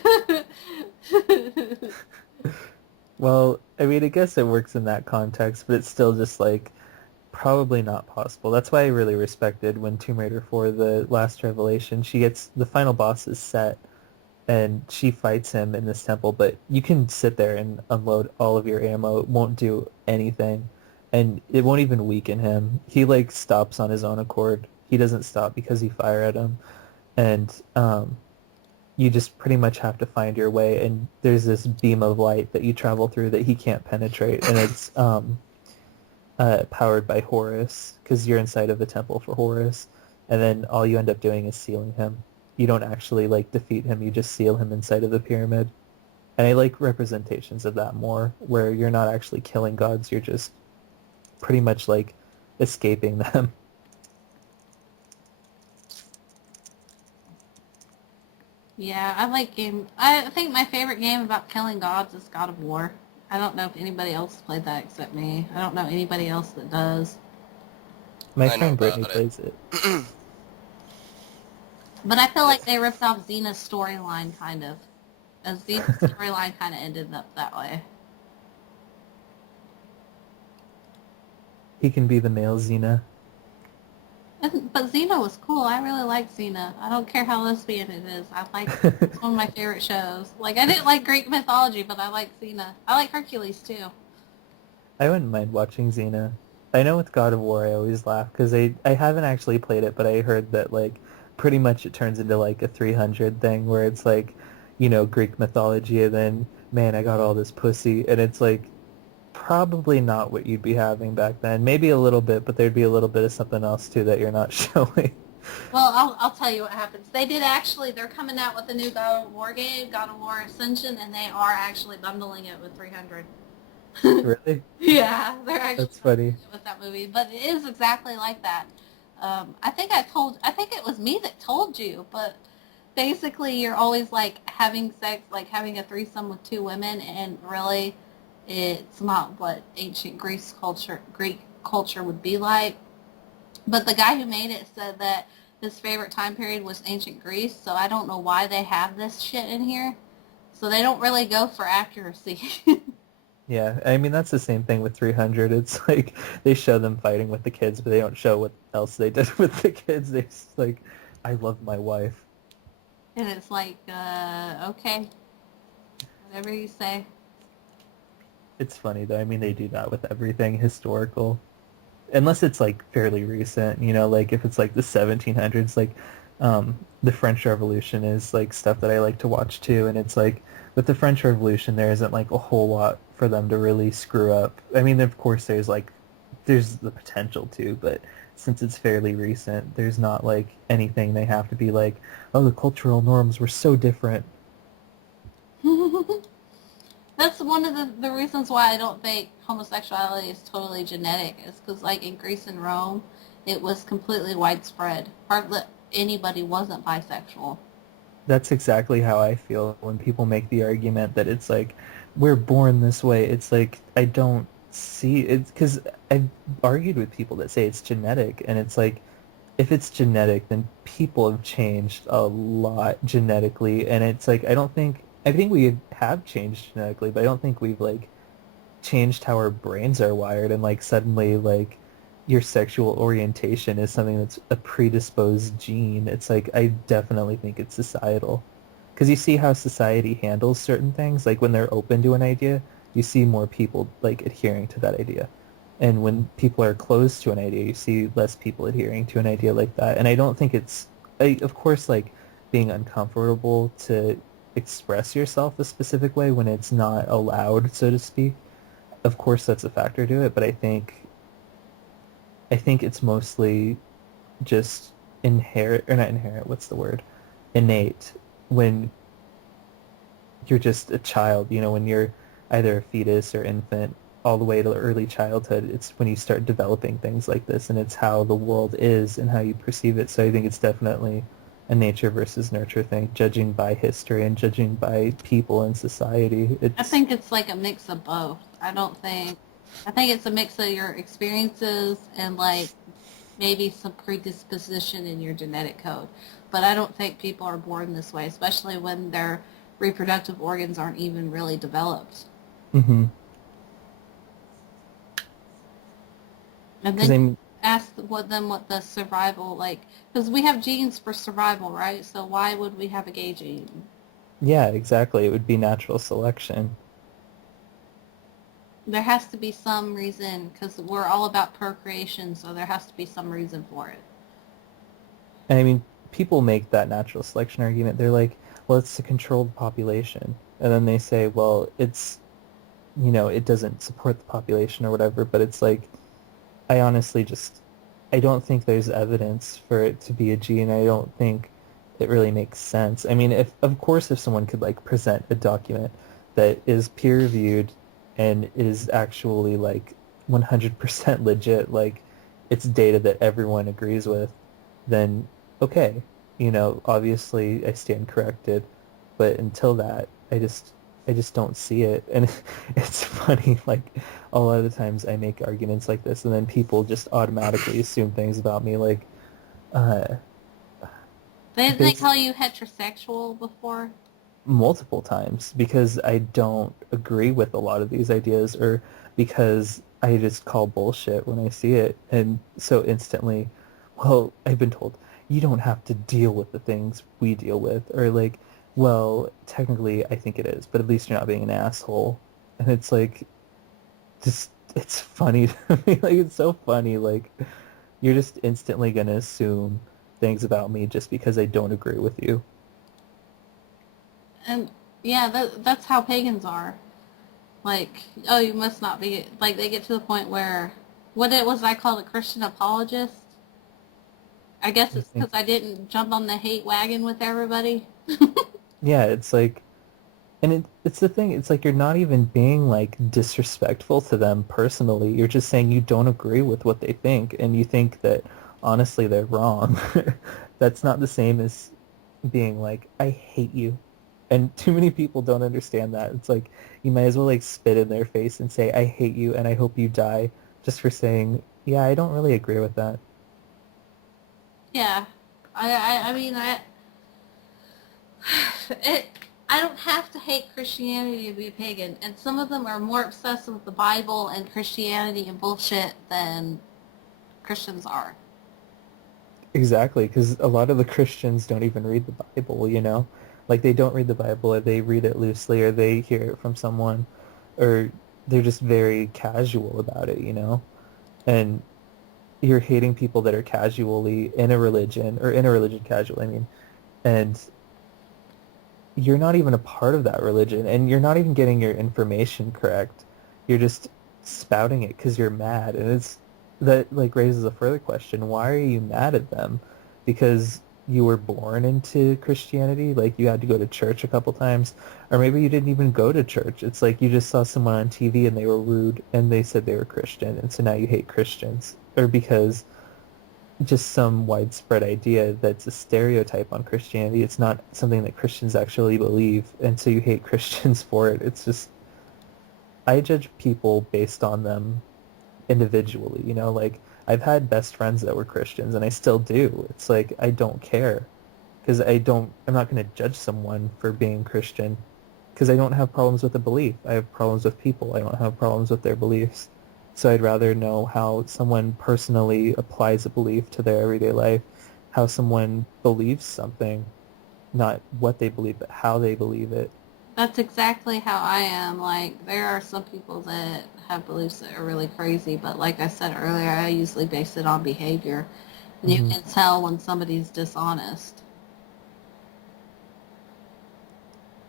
Well, I mean, I guess it works in that context, but it's still just like probably not possible. That's why I really respected when Tomb Raider 4, the last revelation, the final boss is set, and she fights him in this temple, but you can sit there and unload all of your ammo. It won't do anything, and it won't even weaken him. He like stops on his own accord. He doesn't stop because you fire at him, and you just pretty much have to find your way, and there's this beam of light that you travel through that he can't penetrate, and it's powered by Horus, because you're inside of the temple for Horus, and then all you end up doing is sealing him. You don't actually like defeat him, you just seal him inside of the pyramid. And I like representations of that more, where you're not actually killing gods, you're just pretty much like escaping them. Yeah, I think my favorite game about killing gods is God of War. I don't know if anybody else played that except me. I don't know anybody else that does. My I know friend about Brittany it. plays it. But I feel like they ripped off Xena's storyline, kind of. As Xena's storyline kind of ended up that way. He can be the male Xena. But Xena was cool. I really like Xena. I don't care how lesbian it is. It's one of my favorite shows. Like, I didn't like Greek mythology, but I like Xena. I like Hercules, too. I wouldn't mind watching Xena. I know with God of War I always laugh, because I haven't actually played it, but I heard that like pretty much it turns into like a 300 thing, where it's like, Greek mythology, and then, man, I got all this pussy, and it's like probably not what you'd be having back then. Maybe a little bit, but there'd be a little bit of something else too that you're not showing. Well, I'll tell you what happens. They did actually. They're coming out with a new God of War game, God of War Ascension, and they are actually bundling it with 300. Really? Yeah, they're actually That's bundling funny. it with that movie, but it is exactly like that. I think it was me that told you, but basically you're always like having sex, like having a threesome with two women, and really, it's not what ancient Greek culture would be like. But the guy who made it said that his favorite time period was ancient Greece, so I don't know why they have this shit in here. So they don't really go for accuracy. Yeah, I mean that's the same thing with 300. It's like they show them fighting with the kids, but they don't show what else they did with the kids. They just like, I love my wife. And it's like, okay, whatever you say. It's funny though. I mean they do that with everything historical. Unless it's like fairly recent, like if it's like the 1700s, like the French Revolution is like stuff that I like to watch too, and it's like with the French Revolution there isn't like a whole lot for them to really screw up. I mean, of course there's the potential to, but since it's fairly recent, there's not like anything they have to be like, oh, the cultural norms were so different. That's one of the reasons why I don't think homosexuality is totally genetic. Is because, like, in Greece and Rome, it was completely widespread. Hardly anybody wasn't bisexual. That's exactly how I feel when people make the argument that it's like we're born this way. It's like I don't see it because I've argued with people that say it's genetic, and it's like if it's genetic, then people have changed a lot genetically, and it's like I think we have changed genetically, but I don't think we've like changed how our brains are wired and like suddenly like your sexual orientation is something that's a predisposed gene. It's like I definitely think it's societal. Because you see how society handles certain things, like when they're open to an idea, you see more people like adhering to that idea. And when people are closed to an idea, you see less people adhering to an idea like that. And I don't think of course, like being uncomfortable to express yourself a specific way when it's not allowed, so to speak, of course that's a factor to it, but I think it's mostly just inherent or not inherent, what's the word? Innate when you're just a child, when you're either a fetus or infant all the way to early childhood, it's when you start developing things like this and it's how the world is and how you perceive it. So I think it's definitely a nature versus nurture thing, judging by history and judging by people and society. I It's think it's like a mix of both. I think it's a mix of your experiences and like maybe some predisposition in your genetic code. But I don't think people are born this way, especially when their reproductive organs aren't even really developed. mm-hmm. And Because then ask what the survival like, because we have genes for survival, right? So why would we have a gay gene? yeah, exactly. It would be natural selection. There has to be some reason, because we're all about procreation, so there has to be some reason for it. And I mean, people make that natural selection argument. They're like, well, it's a controlled population. And then they say, well, it doesn't support the population or whatever. But it's like, I honestly I don't think there's evidence for it to be a gene. I don't think it really makes sense. I mean, of course, if someone could like present a document that is peer reviewed and is actually like 100% legit, like it's data that everyone agrees with, then okay, obviously I stand corrected. But until that, I just don't see it. And it's funny, like a lot of the times I make arguments like this and then people just automatically assume things about me like uh Didn't they bas call you heterosexual before? multiple times because I don't agree with a lot of these ideas or because I just call bullshit when I see it. And so instantly, well, I've been told you don't have to deal with the things we deal with, or like, well, technically I think it is, but at least you're not being an asshole. And it's like, just, it's funny to me. Like, it's so funny. Like, you're just instantly gonna assume things about me just because I don't agree with you. And yeah, that's how pagans are. Like, oh, you must not be, like, they get to the point where, what it was I called a Christian apologist? I guess I it's think, because I didn't jump on the hate wagon with everybody. yeah, it's like, and it's the thing, it's like you're not even being like disrespectful to them personally. You're just saying you don't agree with what they think and you think that honestly they're wrong. That's not the same as being like, I hate you. And too many people don't understand that. It's like you might as well like spit in their face and say, I hate you and I hope you die just for saying, yeah, I don't really agree with that. Yeah. I mean, it, I don't have to hate Christianity to be pagan, and some of them are more obsessed with the Bible and Christianity and bullshit than Christians are. Exactly, because a lot of the Christians don't even read the Bible, you know? Like they don't read the Bible or they read it loosely or they hear it from someone or they're just very casual about it, you know? And you're hating people that are casually in a religion or in a religion casually, I mean, and you're not even a part of that religion and you're not even getting your information correct. You're just spouting it because you're mad. And it's that like raises a further question. Why are you mad at them? Because you were born into Christianity, like you had to go to church a couple times, or maybe you didn't even go to church. It's like you just saw someone on TV and they were rude and they said they were Christian, and so now you hate Christians. Or because just some widespread idea that's a stereotype on Christianity. It's not something that Christians actually believe, and so you hate Christians for it. It's just I judge people based on them individually, you know, like I've had best friends that were Christians and I still do. It's like I don't care because I'm not going to judge someone for being Christian because I don't have problems with the belief. I have problems with people. I don't have problems with their beliefs. So I'd rather know how someone personally applies a belief to their everyday life, how someone believes something, not what they believe, but how they believe it. That's exactly how I am. Like, there are some people that have beliefs that are really crazy, but like I said earlier, I usually base it on behavior. And you Hmm. can tell when somebody's dishonest.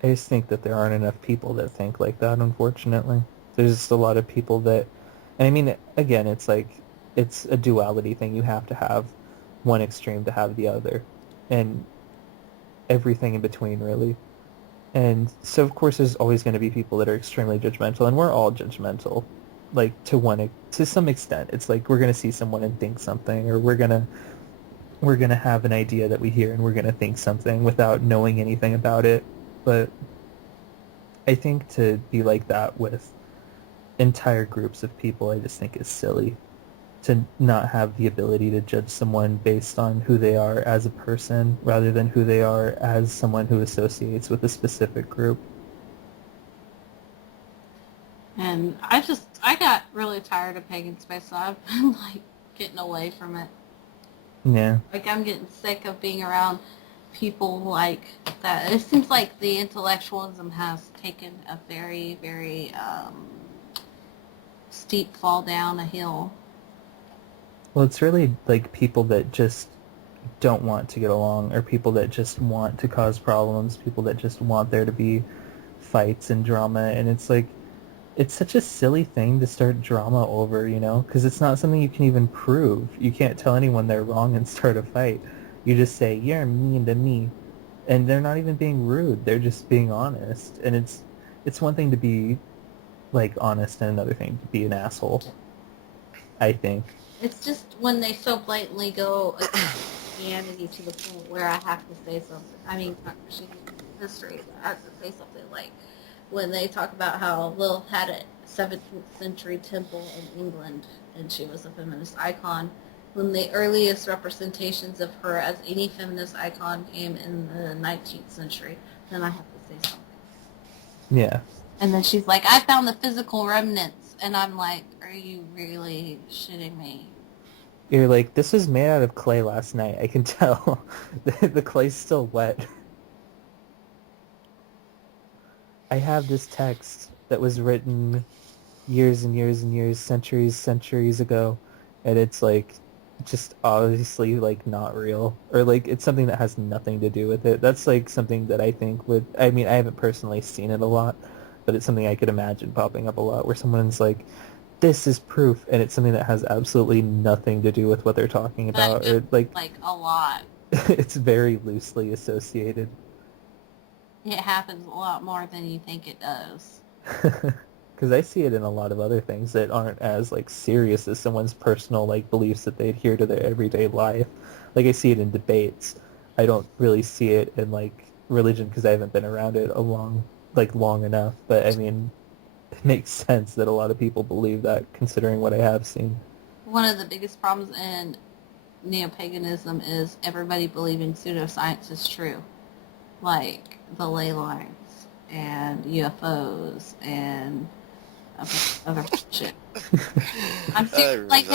I just think that there aren't enough people that think like that, unfortunately. There's just a lot of people that, and I mean, again, it's like, it's a duality thing. You have to have one extreme to have the other, and everything in between, really. And so, of course, there's always going to be people that are extremely judgmental, and we're all judgmental, like to some extent. It's like we're going to see someone and think something, or we're gonna have an idea that we hear and we're gonna think something without knowing anything about it. But I think to be like that with entire groups of people, I just think is silly. To not have the ability to judge someone based on who they are as a person rather than who they are as someone who associates with a specific group. And I got really tired of pagan space, so I've been like getting away from it. Yeah. Like, I'm getting sick of being around people like that. It seems like the intellectualism has taken a very, very steep fall down a hill. Well, it's really like people that just don't want to get along or people that just want to cause problems, people that just want there to be fights and drama. And it's like, it's such a silly thing to start drama over, you know, because it's not something you can even prove. You can't tell anyone they're wrong and start a fight. You just say, you're mean to me. And they're not even being rude. They're just being honest. And it's one thing to be, like, honest and another thing to be an asshole, I think. It's just when they so blatantly go against Christianity to the point where I have to say something. I mean, not Christianity, history. I have to say something like when they talk about how Lilith had a 17th century temple in England and she was a feminist icon. When the earliest representations of her as any feminist icon came in the 19th century, then I have to say something. Yeah. And then she's like, I found the physical remnants. And I'm like, are you really shitting me? You're like, this was made out of clay last night. I can tell. The clay's still wet. I have this text that was written years and years and years, centuries ago, and it's like just obviously like not real, or like it's something that has nothing to do with it. That's like something that I think would, I mean, I haven't personally seen it a lot, but it's something I could imagine popping up a lot where someone's like, this is proof, and it's something that has absolutely nothing to do with what they're talking That about, or happens, like like, a lot. it's very loosely associated. It happens a lot more than you think it does. Because I see it in a lot of other things that aren't as like serious as someone's personal like beliefs that they adhere to their everyday life. Like I see it in debates. I don't really see it in like religion because I haven't been around it long enough. But I mean, it makes sense that a lot of people believe that considering what I have seen. One of the biggest problems in neo-paganism is everybody believing pseudoscience is true. Like the ley lines and UFOs and other shit. I'm serious. Like,